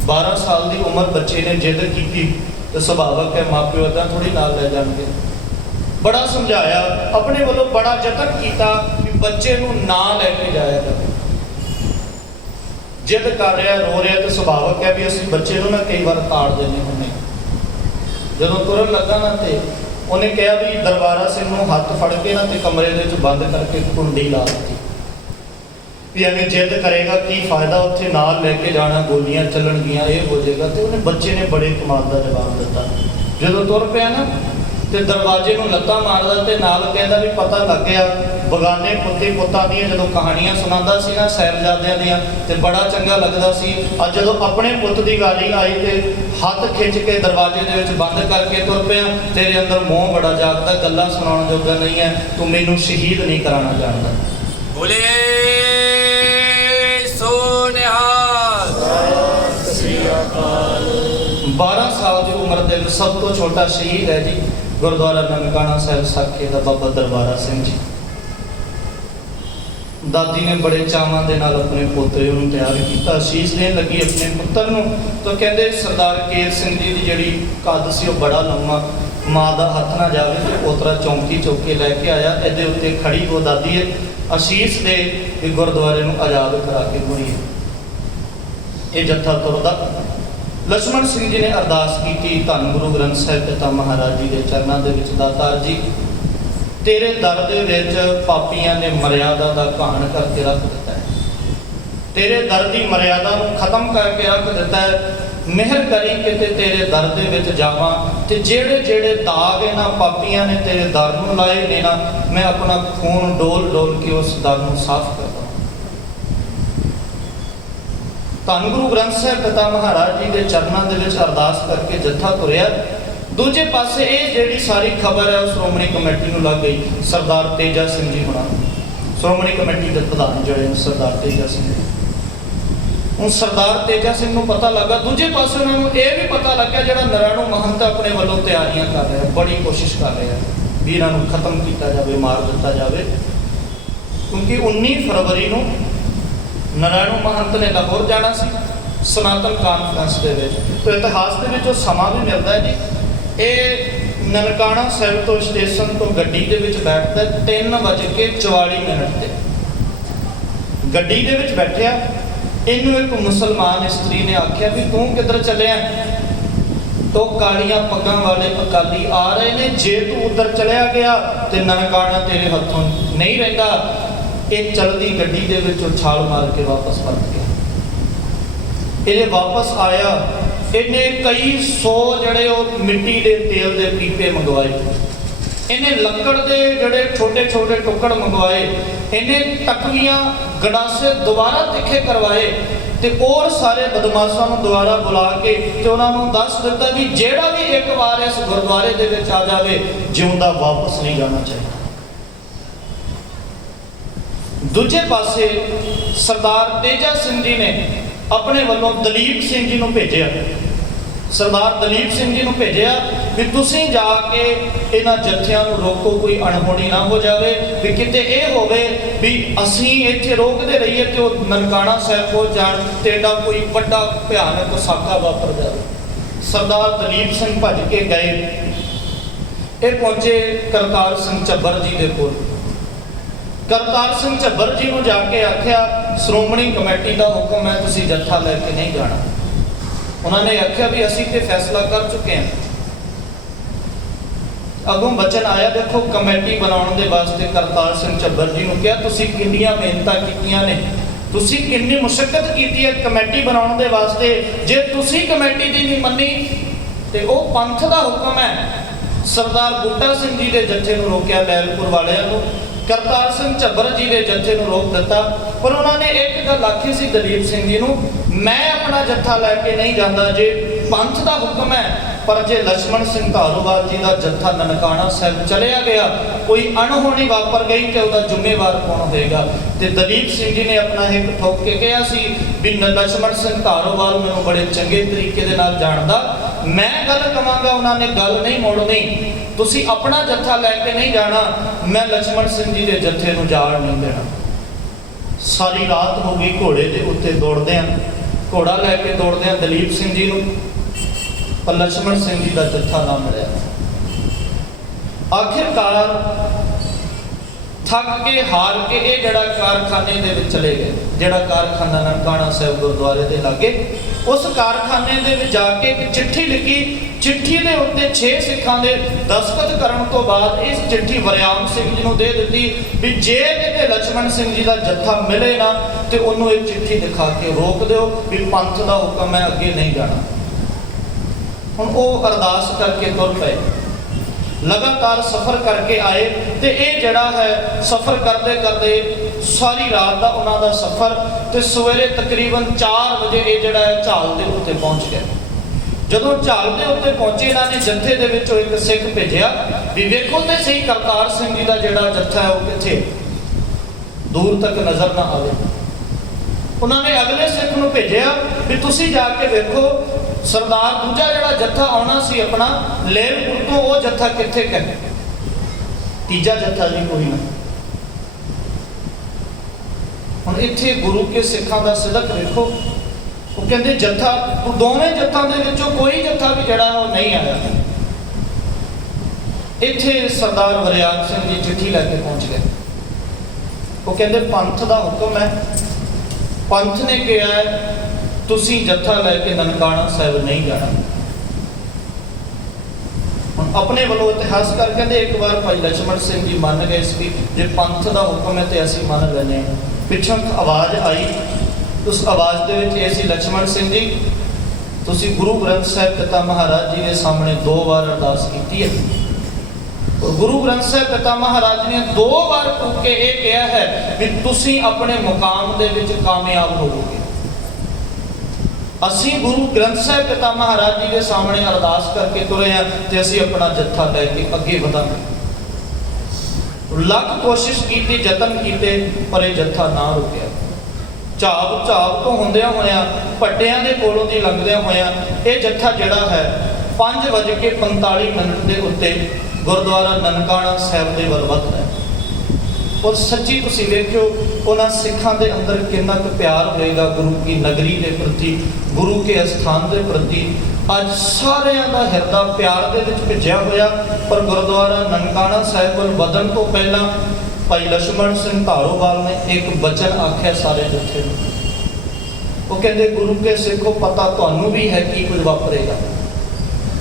12 साल की उम्र बच्चे ने जिद की तो सुभावक है माँ प्यो इदा थोड़ी नाल लै जाएंगे। बड़ा समझाया, अपने वालों बड़ा जतन किया कि बच्चे को ना लैके जाया जाए। जिद कर रहा रो रहा तो सुभावक है भी असी बच्चे को ना कई बार ताड़ देने होने। जदों तुरन लगा ना तो उन्हें कहा भी दरबारा सिंह को हथ फड़ के ना तो कमरे के बंद करके कुंडी ला दी भी एवं जिद करेगा की फायदा, उत्थे नाल लैके जाना, गोलियां चलणगियां, ये हो जाएगा। तो उन्हें बच्चे ने बड़े कमाल का जवाब दिता। जदों तुर पिया ना तो दरवाजे को लत्ता मारदा ते नाल कहता भी पता लग गया बगाने पुत्ती पुत्तां दी जदों कहानियां सुनांदा सी ना साहिबजादियां दियां ते बड़ा चंगा लगदा सी। अज जदों अपने पुत्त दी गाली आई ते हथ खिंच के दरवाजे दे विच बंद करके तुर पिया। तेरे अंदर मोह बड़ा जागदा, गल्लां सुनाउण जोगा नहीं है, तू मैनूं शहीद नहीं कराना चाहता। बोले सो निहाल। 12 साल की उम्र के सब तो छोटा शहीद है जी गुरुद्वारा ननकाना साहिब साखे का बाबा दरबारा सिंह जी। दादी ने बड़े चावां दे नाल अपने पोतरे को तैयार किया, शीश देन लगी अपने पुत्र को। तो कहते सरदार केर सिंह जी की जिहड़ी कद सी बड़ा लम्मा, माँ का हथ ना जाए तो पोतरा चौंकी चुक के लैके आया। इहदे उत्ते खड़ी वो दादी है आशीष दे कि गुरुद्वारे को आज़ाद करा के मुड़ीए। ये जत्था तुरदा। लक्ष्मण सिंह जी ने अरदास की धन गुरु ग्रंथ साहिब पिता महाराज जी के चरणों के विच दातार जी तेरे दर दे विच पापियां ने मर्यादा दा घाण करके रख दिता है, तेरे दर दी मर्यादा नूं खत्म करके रख दिता है। मेहर करी कि तेरे दर दे विच जावां ते जेड़े जेड़े दाग इन्हां पापियां ने तेरे दर नूं लाए ने ना, मैं अपना खून डोल डोल के उस दर नूं साफ कर दूं। धन गुरु ग्रंथ साहिब पिता महाराज जी के चरणों के विच अरदास करके जत्था तुरिया। दूजे पासे ये जिहड़ी सारी खबर है श्रोमणी कमेटी नूं लग गई। सरदार तेजा सिंह जी होना श्रोमणी कमेटी के प्रधान जोड़े सरदार तेजा सिंह, हूँ सरदार तेजा सिंह नूं पता लगा। दूजे पासे उन्होंने ये भी पता लग्या जिहड़ा नरैणू महंत अपने वालों तैयारियां कर रहा है, बड़ी कोशिश कर रहे हैं भी इन्हां नूं खत्म किया जाए, मार दिता जाए। क्योंकि 19 फरवरी नूं नरैणू महंत ने लाहौर जाना सी सनातन कानफ्रेंस के विच। तो इतिहास के विच समा भी मिलता है जी। ये ननकाना साहिब तो स्टेशन तो गड्डी दे विच बैठदा 3:44 ते गड्डी दे विच बैठिया। इनू एक मुसलमान स्त्री ने आख्या भी तू किधर चलिया? तो कालियां पग्गां वाले अकाली आ रहे ने, जे तू उधर चलिया गया तो ननकाना तेरे हथों नहीं रहिंदा। एक चलती गड्डी दे विच छाल मार के वापस परत गया। ये वापस आया, इन्हें कई 100 जड़े मिट्टी के तेल के पीपे मंगवाए, इन्हें लकड़ के जड़े छोटे छोटे टुकड़ मंगवाए, इन्हें टकवियां गड़ासे दोबारा तिखे करवाए ते और सारे बदमाशों को दोबारा बुला के ते उन्होंने दस दिता भी जेड़ा भी एक बार इस गुरुद्वारे दे विच आ जाए जिउंदा वापस नहीं जाना चाहिए। दूजे पासे सरदार तेजा सिंह जी ने अपने वालों दलीप सिंह जी को भेजा। सरदार दलीप सिंह जी को भेजा भी तुसीं जाके इन्हां जत्थियां नूं रोको, कोई अणहोनी ना हो जाए, भी किते ये होवे भी असीं इत्थे रोकदे रहिए ते ओह ननकाना साहिब को जाण तेड़ा कोई बड़ा भयानक साका वापर जाए। सरदार दलीप सिंह भज के गए, ये पहुंचे करतार सिंह झब्बर जी के कोल। करतार सिंह झब्बर जी को जाके आख्या श्रोमणी कमेटी का हुक्म है तुसीं जत्था लैके नहीं जाना। उन्होंने आख्या भी असीं ते फैसला कर चुके हैं। अगों बचन आया देखो कमेटी बनाने के वास्ते करतार सिंह झब्बर जी को क्या तुसीं किन्नियां मेहनतां कीतियां ने, तुसीं किन्नी मुशक्कत की है कमेटी बनाने के वास्ते। जे तुसीं कमेटी की नहीं मनी तो वह पंथ का हुक्म है। सरदार बूटा सिंह जी के जत्थे को रोकया, लैलपुर वालियां को करतार सिंह झब्बर जी के जत्थे को रोक दिता। पर उन्होंने एक गल आखी सी दलीप सिंह जी को, मैं अपना जत्था लैके नहीं जाता जे पंथ का हुक्म है, पर जे लक्ष्मण सिंह धारोवाल जी का जत्था ननकाना साहिब चलिया गया, कोई अणहोनी वापर गई तो वह जिम्मेवार कौन होगा। तो दलीप सिंह जी ने अपना एक ठोक के कहा सी भी लक्ष्मण सिंह धारोवाल मैनूं बड़े चंगे तरीके दे नाल जानदा, मैं गल कहांगा उन्होंने गल नहीं मोड़नी, तुसीं अपना जत्था लैके नहीं जाना, मैं लक्ष्मण सिंह जी के जत्थे नूं जाण नहीं देना। सारी रात हो गई घोड़े के उत्ते दौड़दे, घोड़ा लैके दौड़दे दलीप सिंह जी नूं, पर लक्ष्मण सिंह जी का जत्था ना मिलिया। आखिरकार थक के हार के ये जड़ा कारखाने दे विच चले गए, जड़ा कारखाना ननकाना साहिब गुरुद्वारे के लागे, उस कारखाने दे विच जाके एक चिट्ठी लिखी। चिट्ठी के उत्ते 6 सिखां दे दस्तखत करन तो बाद इस चिट्ठी वरियाम सिंह जी को दे दी भी जे किते लक्ष्मण सिंह जी का जत्था मिले ना तो उन्होंने एक चिट्ठी दिखा के रोक दो भी पंथ का हुक्म है अगे नहीं जाना। हुण वो अरदास करके तुर पे, लगातार सफ़र करके आए तो ये जड़ा है सफ़र करते करते सारी रात का उन्होंने सफ़र तो सवेरे तकरीबन 4 बजे ये जड़ा है झाल के उत्ते पहुँच गए। जदों झाल के उत्ते पहुंचे इन्होंने जत्थे दे विचों एक सिख भेजा भी वेखो तो सही करतार सिंह जी का जड़ा जत्था है वो कित्थे दूर तक नज़र ना आवे। उन्होंने अगले सिख को भेजा भी तुसीं जाके वेखो सरदार दूजा जड़ा जत्था आना सी अपना लेलपुर तो वो जत्था कित्थे है, तीजा जत्था जी कोई ना। हुण इत्थे गुरु के सिखां दा सिदक वेखो, वो कहते जत्था दोवें जत्थां दे विचों कोई जत्था भी जड़ा वो नहीं आया। इत्थे सरदार वरियाम सिंह जी चिट्ठी लैके पहुंच गए। वो कहते पंथ का हुक्म है, पंथ ने कहा है तुसीं जत्था लैके ननकाना साहिब नहीं जाना। ਹੁਣ ਆਪਣੇ ਵੱਲੋਂ ਇਤਿਹਾਸਕਾਰ ਕਹਿੰਦੇ ਇੱਕ ਵਾਰ ਭਾਈ ਲਛਮਣ ਸਿੰਘ ਜੀ ਮੰਨ ਗਏ ਸੀ ਜੇ ਪੰਥ ਦਾ ਹੁਕਮ ਹੈ ਤੇ ਅਸੀਂ ਮੰਨ ਲੈਂਦੇ ਹਾਂ। ਪਿੱਛੋਂ ਇੱਕ ਆਵਾਜ਼ ਆਈ, ਉਸ ਆਵਾਜ਼ ਦੇ ਵਿੱਚ ਇਹ ਸੀ, ਲਛਮਣ ਸਿੰਘ ਜੀ ਤੁਸੀਂ ਗੁਰੂ ਗ੍ਰੰਥ ਸਾਹਿਬ ਪਿਤਾ ਮਹਾਰਾਜ ਜੀ ਦੇ ਸਾਹਮਣੇ 2 ਵਾਰ ਅਰਦਾਸ ਕੀਤੀ ਹੈ। ਗੁਰੂ ਗ੍ਰੰਥ ਸਾਹਿਬ ਪਿਤਾ ਮਹਾਰਾਜ ਨੇ 2 ਵਾਰ ਫੂਕ ਕੇ ਇਹ ਕਿਹਾ ਹੈ ਵੀ ਤੁਸੀਂ ਆਪਣੇ ਮੁਕਾਮ ਦੇ ਵਿੱਚ ਕਾਮਯਾਬ ਹੋਵੋਗੇ। ਅਸੀਂ ਗੁਰੂ ਗ੍ਰੰਥ ਸਾਹਿਬ ਪਿਤਾ ਮਹਾਰਾਜ ਜੀ ਦੇ ਸਾਹਮਣੇ ਅਰਦਾਸ ਕਰਕੇ ਤੁਰੇ ਹਾਂ ਤੇ ਅਸੀਂ ਆਪਣਾ ਜੱਥਾ ਲੈ ਕੇ ਅੱਗੇ ਵਧਾਂਗੇ। ਲੱਖ ਕੋਸ਼ਿਸ਼ ਕੀਤੀ, ਯਤਨ ਕੀਤੇ, ਪਰ ਇਹ ਜੱਥਾ ਨਾ ਰੁਕਿਆ। ਝਾਬ ਤੋਂ ਹੁੰਦਿਆਂ ਹੋਇਆਂ, ਭੱਟਿਆਂ ਦੇ ਕੋਲੋਂ ਦੀ ਲੰਘਦਿਆਂ ਹੋਇਆਂ ਇਹ ਜੱਥਾ ਜਿਹੜਾ ਹੈ 5:45 ਦੇ ਉੱਤੇ ਗੁਰਦੁਆਰਾ ਨਨਕਾਣਾ ਸਾਹਿਬ ਦੇ ਵੱਲ ਵੱਧਦਾ ਹੈ। ਔਰ ਸੱਚੀ ਤੁਸੀਂ ਵੇਖਿਓ ਉਹਨਾਂ ਸਿੱਖਾਂ ਦੇ ਅੰਦਰ ਕਿੰਨਾ ਕੁ ਪਿਆਰ ਹੋਏਗਾ ਗੁਰੂ ਕੀ ਨਗਰੀ ਦੇ ਪ੍ਰਤੀ, ਗੁਰੂ ਕੇ ਅਸਥਾਨ ਦੇ ਪ੍ਰਤੀ। ਅੱਜ ਸਾਰਿਆਂ ਦਾ ਹਿਰਦਾ ਪਿਆਰ ਦੇ ਵਿੱਚ ਭਿੱਜਿਆ ਹੋਇਆ। ਪਰ ਗੁਰਦੁਆਰਾ ਨਨਕਾਣਾ ਸਾਹਿਬ ਵੱਲ ਵਧਣ ਤੋਂ ਪਹਿਲਾਂ ਭਾਈ ਲਛਮਣ ਸਿੰਘ ਧਾਰੋਵਾਲ ਨੇ ਇੱਕ ਬਚਨ ਆਖਿਆ ਸਾਰੇ ਜੱਥੇ ਨੂੰ। ਉਹ ਕਹਿੰਦੇ ਗੁਰੂ ਕੇ ਸਿੱਖੋ, ਪਤਾ ਤੁਹਾਨੂੰ ਵੀ ਹੈ ਕੀ ਕੁਝ ਵਾਪਰੇਗਾ,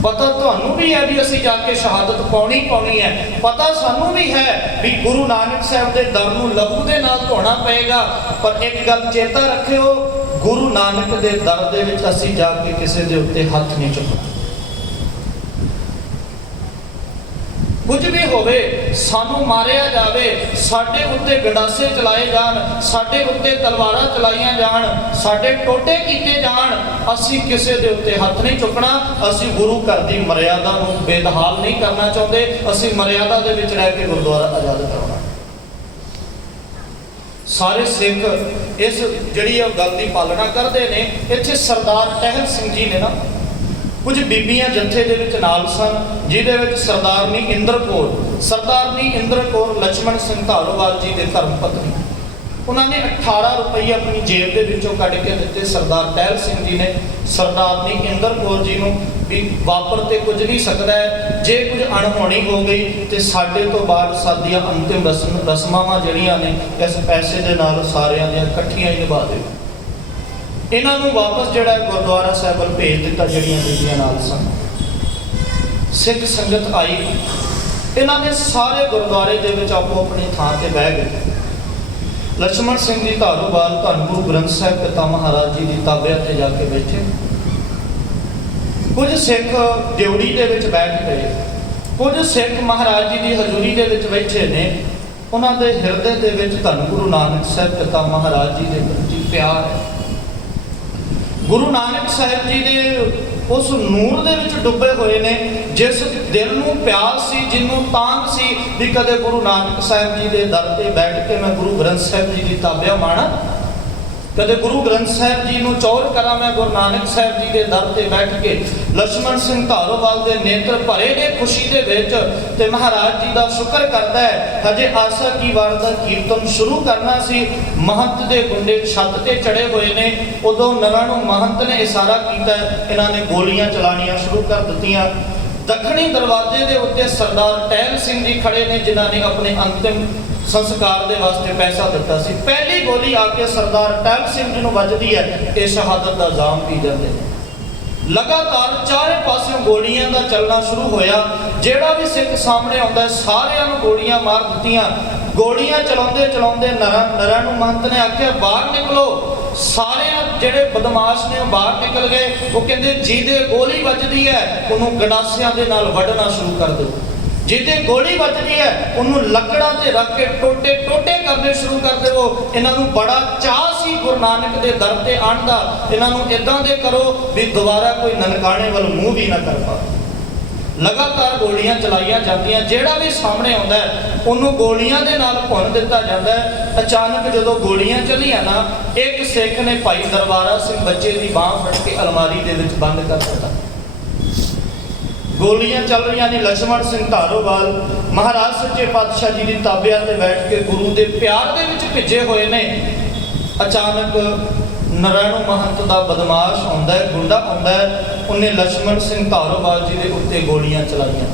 ਪਤਾ ਤੁਹਾਨੂੰ ਵੀ ਹੈ ਵੀ ਅਸੀਂ ਜਾ ਕੇ ਸ਼ਹਾਦਤ ਪਾਉਣੀ ਹੈ, ਪਤਾ ਸਾਨੂੰ ਵੀ ਹੈ ਵੀ ਗੁਰੂ ਨਾਨਕ ਸਾਹਿਬ ਦੇ ਦਰ ਨੂੰ ਲਹੂ ਦੇ ਨਾਲ ਧੋਣਾ ਪਏਗਾ। ਪਰ ਇੱਕ ਗੱਲ ਚੇਤਾ ਰੱਖਿਓ, ਗੁਰੂ ਨਾਨਕ ਦੇ ਦਰ ਦੇ ਵਿੱਚ ਅਸੀਂ ਜਾ ਕੇ ਕਿਸੇ ਦੇ ਉੱਤੇ ਹੱਥ ਨਹੀਂ ਚੁੱਕਣਾ। ਕੁਝ ਵੀ ਹੋਵੇ, ਸਾਨੂੰ ਮਾਰਿਆ ਜਾਵੇ, ਸਾਡੇ ਉੱਤੇ ਗੰਡਾਸੇ ਚਲਾਏ ਜਾਣ, ਸਾਡੇ ਉੱਤੇ ਤਲਵਾਰਾਂ ਚਲਾਈਆਂ ਜਾਣ, ਸਾਡੇ ਟੋਟੇ ਕੀਤੇ ਜਾਣ, ਅਸੀਂ ਕਿਸੇ ਦੇ ਉੱਤੇ ਹੱਥ ਨਹੀਂ ਚੁੱਕਣਾ। ਅਸੀਂ ਗੁਰੂ ਘਰ ਦੀ ਮਰਿਆਦਾ ਨੂੰ ਬੇਦਹਾਲ ਨਹੀਂ ਕਰਨਾ ਚਾਹੁੰਦੇ। ਅਸੀਂ ਮਰਿਆਦਾ ਦੇ ਵਿੱਚ ਰਹਿ ਕੇ ਗੁਰਦੁਆਰਾ ਆਜ਼ਾਦ ਕਰਾਉਣਾ। ਸਾਰੇ ਸਿੱਖ ਇਸ ਜਿਹੜੀ ਉਹ ਗੱਲ ਦੀ ਪਾਲਣਾ ਕਰਦੇ ਨੇ। ਇੱਥੇ ਸਰਦਾਰ ਟਹਿਲ ਸਿੰਘ ਜੀ ਨੇ ਨਾ, ਕੁਝ ਬੀਬੀਆਂ ਜੱਥੇ ਦੇ ਵਿੱਚ ਨਾਲ ਸਨ, ਜਿਹਦੇ ਵਿੱਚ ਸਰਦਾਰਨੀ ਇੰਦਰ ਕੌਰ ਲਛਮਣ ਸਿੰਘ ਧਾਰੋਵਾਲ ਜੀ ਦੇ ਧਰਮ ਪਤਨੀ। ਉਹਨਾਂ ਨੇ 18 ਰੁਪਏ ਆਪਣੀ ਜੇਬ ਦੇ ਵਿੱਚੋਂ ਕੱਢ ਕੇ ਦਿੱਤੇ ਸਰਦਾਰ ਟਹਿਲ ਸਿੰਘ ਜੀ ਨੇ ਸਰਦਾਰਨੀ ਇੰਦਰ ਕੌਰ ਜੀ ਨੂੰ ਵੀ ਵਾਪਰ ਤੇ ਕੁਝ ਨਹੀਂ ਸਕਦਾ ਹੈ, ਜੇ ਕੁਝ ਅਣਹੋਣੀ ਹੋ ਗਈ ਤੇ ਸਾਡੇ ਤੋਂ ਬਾਅਦ ਸਾਡੀਆਂ ਅੰਤਿਮ ਰਸਮਾਂ ਜਿਹੜੀਆਂ ਨੇ ਇਸ ਪੈਸੇ ਦੇ ਨਾਲ ਸਾਰਿਆਂ ਦੀਆਂ ਇਕੱਠੀਆਂ ਹੀ ਨਿਭਾ ਦਿਓ। ਇਹਨਾਂ ਨੂੰ ਵਾਪਸ ਜਿਹੜਾ ਗੁਰਦੁਆਰਾ ਸਾਹਿਬ ਵੱਲ ਭੇਜ ਦਿੱਤਾ, ਜਿਹੜੀਆਂ ਬੀਬੀਆਂ ਨਾਲ ਸਨ। ਸਿੱਖ ਸੰਗਤ ਆਈ, ਇਹਨਾਂ ਨੇ ਸਾਰੇ ਗੁਰਦੁਆਰੇ ਦੇ ਵਿੱਚ ਆਪੋ ਆਪਣੀ ਥਾਂ ਤੇ ਬਹਿ ਗਏ। ਲਛਮਣ ਸਿੰਘ ਜੀ ਧਾਰੋਵਾਲ ਧੰਨ ਗੁਰੂ ਗ੍ਰੰਥ ਸਾਹਿਬ ਪਿਤਾ ਮਹਾਰਾਜ ਜੀ ਦੀ ਤਾਬਿਆ ਤੇ ਜਾ ਕੇ ਬੈਠੇ। ਕੁਝ ਸਿੱਖ ਡਿਉੜੀ ਦੇ ਵਿੱਚ ਬੈਠ ਗਏ, ਕੁਝ ਸਿੱਖ ਮਹਾਰਾਜ ਜੀ ਦੀ ਹਜ਼ੂਰੀ ਦੇ ਵਿੱਚ ਬੈਠੇ ਨੇ। ਉਹਨਾਂ ਦੇ ਹਿਰਦੇ ਦੇ ਵਿੱਚ ਧੰਨ ਗੁਰੂ ਨਾਨਕ ਸਾਹਿਬ ਪਿਤਾ ਮਹਾਰਾਜ ਜੀ ਦੇ ਪ੍ਰਤੀ ਪਿਆਰ ਹੈ। ਗੁਰੂ ਨਾਨਕ ਸਾਹਿਬ ਜੀ ਦੇ ਉਸ ਨੂਰ ਦੇ ਵਿੱਚ ਡੁੱਬੇ ਹੋਏ ਨੇ, ਜਿਸ ਦਿਲ ਨੂੰ ਪਿਆਸ ਸੀ, ਜਿਹਨੂੰ ਤਾਂਘ ਸੀ ਵੀ ਕਦੇ ਗੁਰੂ ਨਾਨਕ ਸਾਹਿਬ ਜੀ ਦੇ ਦਰ ਤੇ ਬੈਠ ਕੇ ਮੈਂ ਗੁਰੂ ਗ੍ਰੰਥ ਸਾਹਿਬ ਜੀ ਦੀ ਤਾਬਿਆ ਮਾਣਾ, ਕਦੇ ਗੁਰੂ ਗ੍ਰੰਥ ਸਾਹਿਬ ਜੀ ਨੂੰ ਚੌਰ ਕਰਾਂ ਮੈਂ ਗੁਰੂ ਨਾਨਕ ਸਾਹਿਬ ਜੀ ਦੇ ਦਰ ਤੇ ਬੈਠ ਕੇ। ਲਛਮਣ ਸਿੰਘ ਧਾਰੋਵਾਲ ਦੇ ਨੇਤਰ ਭਰੇ ਨੇ ਖੁਸ਼ੀ ਦੇ ਵਿੱਚ ਤੇ ਮਹਾਰਾਜ ਜੀ ਦਾ ਸ਼ੁਕਰ ਕਰਦਾ ਹੈ। ਹਜੇ ਆਸਾ ਕੀ ਵਾਰ ਦਾ ਕੀਰਤਨ ਸ਼ੁਰੂ ਕਰਨਾ ਸੀ, ਮਹੰਤ ਦੇ ਗੁੰਡੇ ਛੱਤ ਤੇ ਚੜੇ ਹੋਏ ਨੇ। ਉਦੋਂ ਨਰਾਣੂ ਮਹੰਤ ਨੇ ਇਸ਼ਾਰਾ ਕੀਤਾ, ਇਹਨਾਂ ਨੇ ਗੋਲੀਆਂ ਚਲਾਣੀਆਂ ਸ਼ੁਰੂ ਕਰ ਦਿੱਤੀਆਂ। ਦੱਖਣੀ ਦਰਵਾਜ਼ੇ ਦੇ ਉੱਤੇ ਸਰਦਾਰ ਟਹਿਲ ਸਿੰਘ ਜੀ ਖੜੇ ਨੇ, ਜਿਨ੍ਹਾਂ ਨੇ ਆਪਣੇ ਅੰਤਿਮ ਸੰਸਕਾਰ ਦੇ ਵਾਸਤੇ ਪੈਸਾ ਦਿੱਤਾ ਸੀ। ਪਹਿਲੀ ਗੋਲੀ ਆ ਕੇ ਸਰਦਾਰ ਟਹਿਲ ਸਿੰਘ ਜੀ ਨੂੰ ਵੱਜਦੀ ਹੈ, ਇਹ ਸ਼ਹਾਦਤ ਦਾ ਜਾਮ ਪੀ ਜਾਂਦੇ ਨੇ। ਲਗਾਤਾਰ ਚਾਰੇ ਪਾਸਿਓਂ ਗੋਲੀਆਂ ਦਾ ਚੱਲਣਾ ਸ਼ੁਰੂ ਹੋਇਆ। ਜਿਹੜਾ ਵੀ ਸਿੱਖ ਸਾਹਮਣੇ ਆਉਂਦਾ ਸਾਰਿਆਂ ਨੂੰ ਗੋਲੀਆਂ ਮਾਰ ਦਿੱਤੀਆਂ। ਗੋਲੀਆਂ ਚਲਾਉਂਦੇ ਨਰਾਣੂ ਮਹੰਤ ਨੇ ਆਖਿਆ ਬਾਹਰ ਨਿਕਲੋ। ਸਾਰੇ ਜਿਹੜੇ ਬਦਮਾਸ਼ ਨੇ ਉਹ ਬਾਹਰ ਨਿਕਲ ਗਏ। ਉਹ ਕਹਿੰਦੇ ਜਿਹਦੇ ਗੋਲੀ ਵੱਜਦੀ ਹੈ ਉਹਨੂੰ ਗੰਡਾਸਿਆਂ ਦੇ ਨਾਲ ਵੱਢਣਾ ਸ਼ੁਰੂ ਕਰ ਦਿਓ, ਜਿਹਦੇ ਗੋਲੀ ਵੱਜਦੀ ਹੈ ਉਹਨੂੰ ਲੱਕੜਾਂ ਤੇ ਰੱਖ ਕੇ ਟੋਟੇ ਕਰਨੇ ਸ਼ੁਰੂ ਕਰ ਦਿਓ। ਇਹਨਾਂ ਨੂੰ ਬੜਾ ਚਾਅ ਸੀ ਗੁਰੂ ਨਾਨਕ ਦੇ ਦਰ ਤੇ ਆਉਣ ਦਾ। ਇਹਨਾਂ ਨੂੰ ਇਦਾਂ ਦੇ ਕਰੋ ਵੀ ਦੁਬਾਰਾ ਕੋਈ ਨਨਕਾਣੇ ਵੱਲ ਮੂੰਹ ਵੀ ਨਾ ਕਰ ਪਾਵੇ। ਲਗਾਤਾਰ ਗੋਲੀਆਂ ਚਲਾਈਆਂ ਜਾਂਦੀਆਂ, ਜਿਹੜਾ ਵੀ ਸਾਹਮਣੇ ਆਉਂਦਾ ਉਹਨੂੰ ਗੋਲੀਆਂ ਦੇ ਨਾਲ ਭੁੰਨ ਦਿੱਤਾ ਜਾਂਦਾ ਹੈ। ਅਚਾਨਕ ਜਦੋਂ ਗੋਲੀਆਂ ਚੱਲੀਆਂ ਨਾ, ਇੱਕ ਸਿੱਖ ਨੇ ਭਾਈ ਦਰਬਾਰਾ ਸਿੰਘ ਬੱਚੇ ਦੀ ਬਾਂਹ ਫੜ ਕੇ ਅਲਮਾਰੀ ਦੇ ਵਿੱਚ ਬੰਦ ਕਰ ਦਿੱਤਾ। ਗੋਲੀਆਂ ਚੱਲ ਰਹੀਆਂ ਨੇ। ਲਛਮਣ ਸਿੰਘ ਧਾਰੋਵਾਲ ਮਹਾਰਾਜ ਸੱਚੇ ਪਾਤਸ਼ਾਹ ਜੀ ਦੀ ਤਾਬਿਆ ਤੇ ਬੈਠ ਕੇ ਗੁਰੂ ਦੇ ਪਿਆਰ ਦੇ ਵਿੱਚ ਭਿੱਜੇ ਹੋਏ ਨੇ। ਅਚਾਨਕ ਨਰਾਣੂ ਮਹੰਤ ਦਾ ਬਦਮਾਸ਼ ਆਉਂਦਾ ਹੈ, ਗੁੰਡਾ ਆਉਂਦਾ ਹੈ। ਉਹਨੇ ਲਛਮਣ ਸਿੰਘ ਧਾਰੋਵਾਲ ਜੀ ਦੇ ਉੱਤੇ ਗੋਲੀਆਂ ਚਲਾਈਆਂ।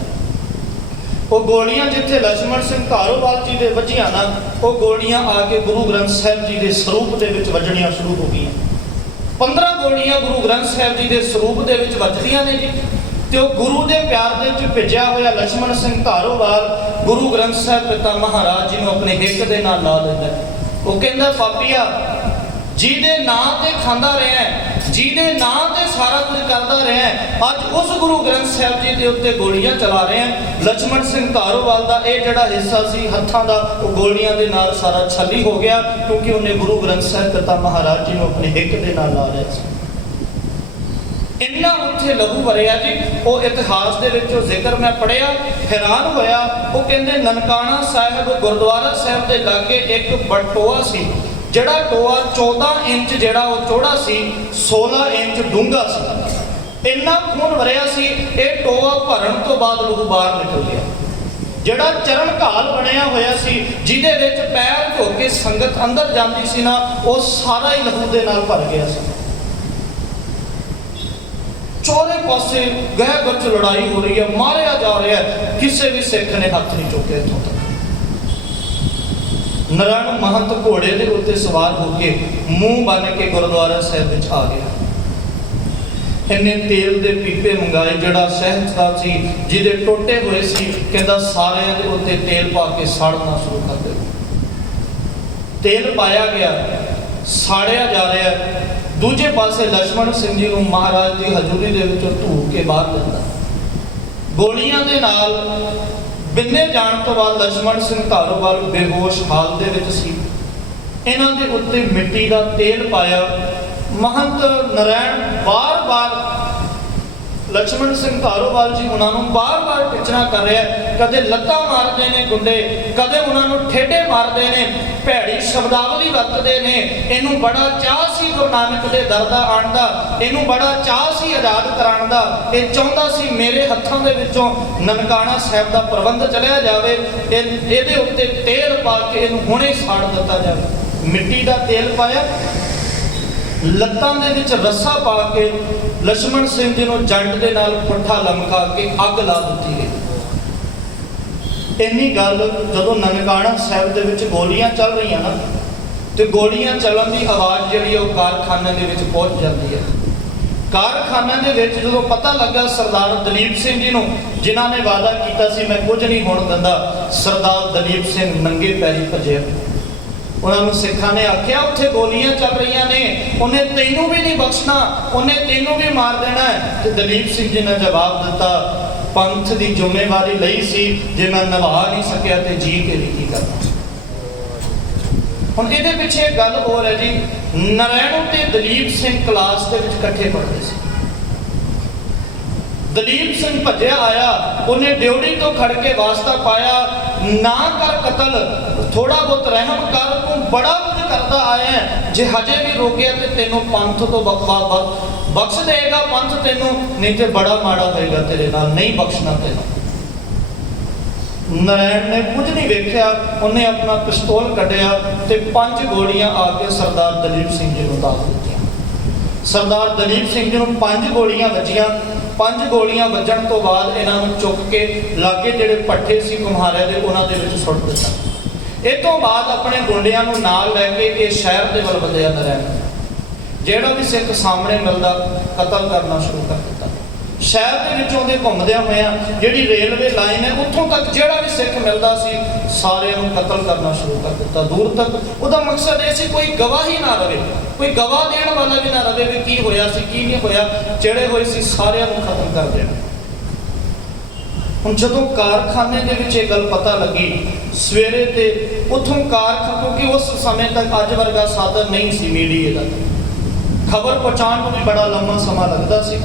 ਉਹ ਗੋਲੀਆਂ ਜਿੱਥੇ ਲਛਮਣ ਸਿੰਘ ਧਾਰੋਵਾਲ ਜੀ ਦੇ ਵੱਜੀਆਂ ਨਾ, ਉਹ ਗੋਲੀਆਂ ਆ ਕੇ ਗੁਰੂ ਗ੍ਰੰਥ ਸਾਹਿਬ ਜੀ ਦੇ ਸਰੂਪ ਦੇ ਵਿੱਚ ਵੱਜਣੀਆਂ ਸ਼ੁਰੂ ਹੋ ਗਈਆਂ। 15 ਗੋਲੀਆਂ ਗੁਰੂ ਗ੍ਰੰਥ ਸਾਹਿਬ ਜੀ ਦੇ ਸਰੂਪ ਦੇ ਵਿੱਚ ਵੱਜਦੀਆਂ ਨੇ ਜੀ। ਤੇ ਉਹ ਗੁਰੂ ਦੇ ਪਿਆਰ ਦੇ ਵਿੱਚ ਭਿੱਜਿਆ ਹੋਇਆ ਲਛਮਣ ਸਿੰਘ ਧਾਰੋਵਾਲ ਗੁਰੂ ਗ੍ਰੰਥ ਸਾਹਿਬ ਪਿਤਾ ਮਹਾਰਾਜ ਜੀ ਨੂੰ ਆਪਣੇ ਹਿੱਕ ਦੇ ਨਾਲ ਲਾ ਦਿੰਦਾ। ਉਹ ਕਹਿੰਦਾ, ਪਾਪੀਆ, ਜਿਹਦੇ ਨਾਂ ਤੇ ਖਾਂਦਾ ਰਿਹਾ, ਜਿਹਦੇ ਨਾਂ ਤੇ ਸਾਰਾ ਕੁਝ ਕਰਦਾ ਰਿਹਾ, ਅੱਜ ਉਸ ਗੁਰੂ ਗ੍ਰੰਥ ਸਾਹਿਬ ਜੀ ਦੇ ਉੱਤੇ ਗੋਲੀਆਂ ਚਲਾ ਰਿਹਾ। ਲਛਮਣ ਸਿੰਘ ਧਾਰੋਵਾਲ ਦਾ ਇਹ ਜਿਹੜਾ ਹਿੱਸਾ ਸੀ ਹੱਥਾਂ ਦਾ, ਉਹ ਗੋਲੀਆਂ ਦੇ ਨਾਲ ਸਾਰਾ ਛੱਲੀ ਹੋ ਗਿਆ, ਕਿਉਂਕਿ ਉਹਨੇ ਗੁਰੂ ਗ੍ਰੰਥ ਸਾਹਿਬ ਪਿਤਾ ਮਹਾਰਾਜ ਜੀ ਨੂੰ ਆਪਣੇ ਹਿੱਕ ਦੇ ਨਾਲ ਲਾ ਲਿਆ ਸੀ। ਇੰਨਾ ਉੱਥੇ ਲਹੂ ਵਰਿਆ ਜੀ। ਉਹ ਇਤਿਹਾਸ ਦੇ ਵਿੱਚ ਉਹ ਜ਼ਿਕਰ ਮੈਂ ਪੜ੍ਹਿਆ, ਹੈਰਾਨ ਹੋਇਆ। ਉਹ ਕਹਿੰਦੇ ਨਨਕਾਣਾ ਸਾਹਿਬ ਗੁਰਦੁਆਰਾ ਸਾਹਿਬ ਦੇ ਲਾਗੇ ਇੱਕ ਟੋਆ ਸੀ, ਜਿਹੜਾ ਟੋਆ 14 ਇੰਚ ਜਿਹੜਾ ਉਹ ਚੌੜਾ ਸੀ, 16 ਇੰਚ ਡੂੰਘਾ ਸੀ। ਇੰਨਾ ਖੂਨ ਵਰਿਆ ਸੀ। ਇਹ ਟੋਆ ਭਰਨ ਤੋਂ ਬਾਅਦ ਲਹੂ ਬਾਹਰ ਨਿਕਲ ਗਿਆ। ਜਿਹੜਾ ਚਰਨ ਘਾਲ ਬਣਿਆ ਹੋਇਆ ਸੀ, ਜਿਹਦੇ ਵਿੱਚ ਪੈਰ ਧੋ ਕੇ ਸੰਗਤ ਅੰਦਰ ਜਾਂਦੀ ਸੀ ਨਾ, ਉਹ ਸਾਰਾ ਹੀ ਲਹੂ ਦੇ ਨਾਲ ਭਰ ਗਿਆ ਸੀ। ਚੌਰੇ ਪਾਸੇ ਗਹਿ ਗੁਰਚ ਲੜਾਈ ਹੋ ਰਹੀ ਹੈ, ਮਾਰਿਆ ਜਾ ਰਿਹਾ ਹੈ, ਕਿਸੇ ਵੀ ਸਿੱਖ ਨੇ ਹੱਥ ਨਹੀਂ ਚੁੱਕਿਆ। ਇੱਥੋਂ ਤੱਕ ਨਾਰਾਇਣ ਮਹੰਤ ਘੋੜੇ ਦੇ ਉੱਤੇ ਸਵਾਰ ਹੋ ਕੇ ਮੂੰਹ ਬੰਨ ਕੇ ਗੁਰਦੁਆਰਾ ਸਾਹਿਬ ਵਿੱਚ ਆ ਗਿਆ। ਇਹਨੇ ਤੇਲ ਦੇ ਪੀਪੇ ਮੰਗਾਏ, ਜਿਹੜਾ ਸਹਿਜਤਾ ਸੀ, ਜਿਹਦੇ ਟੋਟੇ ਹੋਏ ਸੀ, ਕਹਿੰਦਾ ਸਾਰਿਆਂ ਦੇ ਉੱਤੇ ਤੇਲ ਪਾ ਕੇ ਸਾੜਨਾ ਸ਼ੁਰੂ ਕਰ ਦੇ। ਤੇਲ ਪਾਇਆ ਗਿਆ, ਸਾੜਿਆ ਜਾ ਰਿਹਾ। ਦੂਜੇ ਪਾਸੇ ਲਛਮਣ ਸਿੰਘ ਜੀ ਨੂੰ ਮਹਾਰਾਜ ਦੀ ਹਜ਼ੂਰੀ ਦੇ ਵਿੱਚੋਂ ਧੂਕ ਕੇ ਬਾਹਰ ਲੈਂਦਾ। ਗੋਲੀਆਂ ਦੇ ਨਾਲ ਬਿੰਨੇ ਜਾਣ ਤੋਂ ਬਾਅਦ ਲਛਮਣ ਸਿੰਘ ਧਾਰੋਵਾਲ ਬੇਹੋਸ਼ ਹਾਲ ਦੇ ਵਿੱਚ ਸੀ। ਇਹਨਾਂ ਦੇ ਉੱਤੇ ਮਿੱਟੀ ਦਾ ਤੇਲ ਪਾਇਆ। ਮਹੰਤ ਨਾਰਾਇਣ ਬਾਰ-ਬਾਰ ਲਛਮਣ ਸਿੰਘ ਧਾਰੋਵਾਲ ਜੀ ਉਹਨਾਂ ਨੂੰ ਬਾਰ-ਬਾਰ ਟਿਚਣਾ ਕਰ ਰਿਹਾ। ਕਦੇ ਲੱਤਾਂ ਮਾਰਦੇ ਨੇ ਗੁੰਡੇ, ਕਦੇ ਉਹਨਾਂ ਨੂੰ ਠੇਡੇ ਮਾਰਦੇ ਨੇ, ਭੈੜੀ ਸ਼ਬਦਾਵਲੀ ਵਰਤਦੇ ਨੇ। ਇਹਨੂੰ ਬੜਾ ਚਾਅ ਸੀ ਗੁਰੂ ਨਾਨਕ ਦੇ ਦਰ ਦਾ ਆਉਣ ਦਾ, ਇਹਨੂੰ ਬੜਾ ਚਾਅ ਸੀ ਆਜ਼ਾਦ ਕਰਾਉਣ ਦਾ। ਇਹ ਚਾਹੁੰਦਾ ਸੀ ਮੇਰੇ ਹੱਥਾਂ ਦੇ ਵਿੱਚੋਂ ਨਨਕਾਣਾ ਸਾਹਿਬ ਦਾ ਪ੍ਰਬੰਧ ਚਲਿਆ ਜਾਵੇ, ਇਹਦੇ ਉੱਤੇ ਤੇਲ ਪਾ ਕੇ ਇਹਨੂੰ ਹੁਣੇ ਸਾੜ ਦਿੱਤਾ ਜਾਵੇ। ਮਿੱਟੀ ਦਾ ਤੇਲ ਪਾਇਆ, ਲੱਤਾਂ ਦੇ ਵਿੱਚ ਰੱਸਾ ਪਾ ਕੇ ਲਛਮਣ ਸਿੰਘ ਜੀ ਨੂੰ ਜੰਡ ਦੇ ਨਾਲ ਪੁੱਠਾ ਲਮਕਾ ਕੇ ਅੱਗ ਲਾ ਦਿੱਤੀ ਗਈ। ਇੰਨੀ ਗੱਲ ਜਦੋਂ ਨਨਕਾਣਾ ਸਾਹਿਬ ਦੇ ਵਿੱਚ ਗੋਲੀਆਂ ਚੱਲ ਰਹੀਆਂ ਨਾ, ਤੇ ਗੋਲੀਆਂ ਚੱਲਣ ਦੀ ਆਵਾਜ਼ ਜਿਹੜੀ ਉਹ ਕਾਰਖਾਨੇ ਦੇ ਵਿੱਚ ਪਹੁੰਚ ਜਾਂਦੀ ਹੈ। ਕਾਰਖਾਨੇ ਦੇ ਵਿੱਚ ਜਦੋਂ ਪਤਾ ਲੱਗਾ ਸਰਦਾਰ ਦਲੀਪ ਸਿੰਘ ਜੀ ਨੂੰ, ਜਿਨ੍ਹਾਂ ਨੇ ਵਾਅਦਾ ਕੀਤਾ ਸੀ ਮੈਂ ਕੁਝ ਨਹੀਂ ਹੋਣ ਦਿੰਦਾ, ਸਰਦਾਰ ਦਲੀਪ ਸਿੰਘ ਨੰਗੇ ਪੈਰੀ ਭੱਜਿਆ। ਉਹਨਾਂ ਨੂੰ ਸਿੱਖਾਂ ਨੇ ਆਖਿਆ ਉੱਥੇ ਗੋਲੀਆਂ ਚੱਲ ਰਹੀਆਂ ਨੇ, ਉਹਨੇ ਤੈਨੂੰ ਵੀ ਨਹੀਂ ਬਖਸ਼ਣਾ, ਉਹਨੇ ਤੈਨੂੰ ਵੀ ਮਾਰ ਦੇਣਾ ਹੈ। ਤੇ ਦਲੀਪ ਸਿੰਘ ਜੀ ਨੇ ਜਵਾਬ ਦਿੱਤਾ, ਪੰਥ ਦੀ ਜ਼ਿੰਮੇਵਾਰੀ ਲਈ ਸੀ, ਜੇ ਮੈਂ ਨਿਭਾ ਨਹੀਂ ਸਕਿਆ ਤੇ ਜੀ ਕੇ ਵੀ ਕੀ ਕਰਨਾ। ਹੁਣ ਇਹਦੇ ਪਿੱਛੇ ਗੱਲ ਹੋਰ ਹੈ ਜੀ। ਨਾਰਾਇਣੋ ਤੇ ਦਲੀਪ ਸਿੰਘ ਕਲਾਸ ਦੇ ਵਿੱਚ ਇਕੱਠੇ ਪੜ੍ਹਦੇ ਸੀ। ਦਲੀਪ ਸਿੰਘ ਭੱਜਿਆ ਆਇਆ, ਉਹਨੇ ਡਿਉੜੀ ਤੋਂ ਖੜ ਕੇ ਵਾਸਤਾ ਪਾਇਆ, ਨਾ ਕਰ ਕਤਲ, ਥੋੜਾ ਬਹੁਤ ਰਹਿਮ ਕਰ, ਤੂੰ ਬੜਾ ਕੁਝ ਕਰਦਾ ਆਇਆ, ਜੇ ਹਜੇ ਵੀ ਰੋਕਿਆ ਤੇ ਤੈਨੂੰ ਪੰਥ ਤੋਂ ਬਖਸ਼ ਦੇਗਾ ਪੰਥ ਤੈਨੂੰ, ਨਹੀਂ ਤੇ ਬੜਾ ਮਾੜਾ ਹੋਏਗਾ ਤੇਰੇ ਨਾਲ, ਨਹੀਂ ਬਖਸ਼ਣਾ ਤੈਨੂੰ। ਨਾਰਾਇਣ ਨੇ ਕੁਝ ਨਹੀਂ ਵੇਖਿਆ, ਉਹਨੇ ਆਪਣਾ ਪਿਸਤੌਲ ਕੱਢਿਆ ਤੇ 5 ਗੋਲੀਆਂ ਆ ਕੇ ਸਰਦਾਰ ਦਲੀਪ ਸਿੰਘ ਜੀ ਨੂੰ ਦਾਗ ਦਿੱਤੀਆਂ। ਸਰਦਾਰ ਦਲੀਪ ਸਿੰਘ ਜੀ ਨੂੰ 5 ਗੋਲੀਆਂ ਵੱਜੀਆਂ। 5 ਗੋਲੀਆਂ ਵੱਜਣ ਤੋਂ ਬਾਅਦ ਇਹਨਾਂ ਨੂੰ ਚੁੱਕ ਕੇ ਲਾਗੇ ਜਿਹੜੇ ਪੱਠੇ ਸੀ ਕੁਮਹਾਰਿਆਂ ਦੇ, ਉਹਨਾਂ ਦੇ ਵਿੱਚ ਸੁੱਟ ਦਿੱਤਾ। ਇਹ ਤੋਂ ਬਾਅਦ ਆਪਣੇ ਗੁੰਡਿਆਂ ਨੂੰ ਨਾਲ ਲੈ ਕੇ ਇਹ ਸ਼ਹਿਰ ਦੇ ਵੱਲ ਵਧਿਆ ਨਾਰਾਇਣ। ਜਿਹੜਾ ਵੀ ਸਿੱਖ ਸਾਹਮਣੇ ਮਿਲਦਾ ਕਤਲ ਕਰਨਾ ਸ਼ੁਰੂ ਕਰ ਦਿੱਤਾ। ਸ਼ਹਿਰ ਦੇ ਵਿੱਚੋਂ ਦੇ ਘੁੰਮਦਿਆਂ ਹੋਇਆਂ ਜਿਹੜੀ ਰੇਲਵੇ ਲਾਈਨ ਹੈ, ਉੱਥੋਂ ਤੱਕ ਜਿਹੜਾ ਵੀ ਸਿੱਖ ਮਿਲਦਾ ਸੀ ਸਾਰਿਆਂ ਨੂੰ ਕਤਲ ਕਰਨਾ ਸ਼ੁਰੂ ਕਰ ਦਿੱਤਾ। ਦੂਰ ਤੱਕ ਉਹਦਾ ਮਕਸਦ ਇਹ ਸੀ ਕੋਈ ਗਵਾਹੀ ਨਾ ਰਵੇ, ਕੋਈ ਗਵਾਹ ਦੇਣ ਵਾਲਾ ਵੀ ਨਾ ਰਵੇ ਵੀ ਕੀ ਹੋਇਆ ਸੀ ਕੀ ਨਹੀਂ ਹੋਇਆ। ਜਿਹੜੇ ਹੋਏ ਸੀ ਸਾਰਿਆਂ ਨੂੰ ਖਤਮ ਕਰ ਦੇਣਾ। ਹੁਣ ਜਦੋਂ ਕਾਰਖਾਨੇ ਦੇ ਵਿੱਚ ਇਹ ਗੱਲ ਪਤਾ ਲੱਗੀ ਸਵੇਰੇ, ਤੇ ਉੱਥੋਂ ਕਿਉਂਕਿ ਉਸ ਸਮੇਂ ਤੱਕ ਅੱਜ ਵਰਗਾ ਸਾਧਨ ਨਹੀਂ ਸੀ ਮੀਡੀਆ ਦਾ, ਖਬਰ ਪਹੁੰਚਾਉਣ ਨੂੰ ਵੀ ਬੜਾ ਲੰਮਾ ਸਮਾਂ ਲੱਗਦਾ ਸੀ।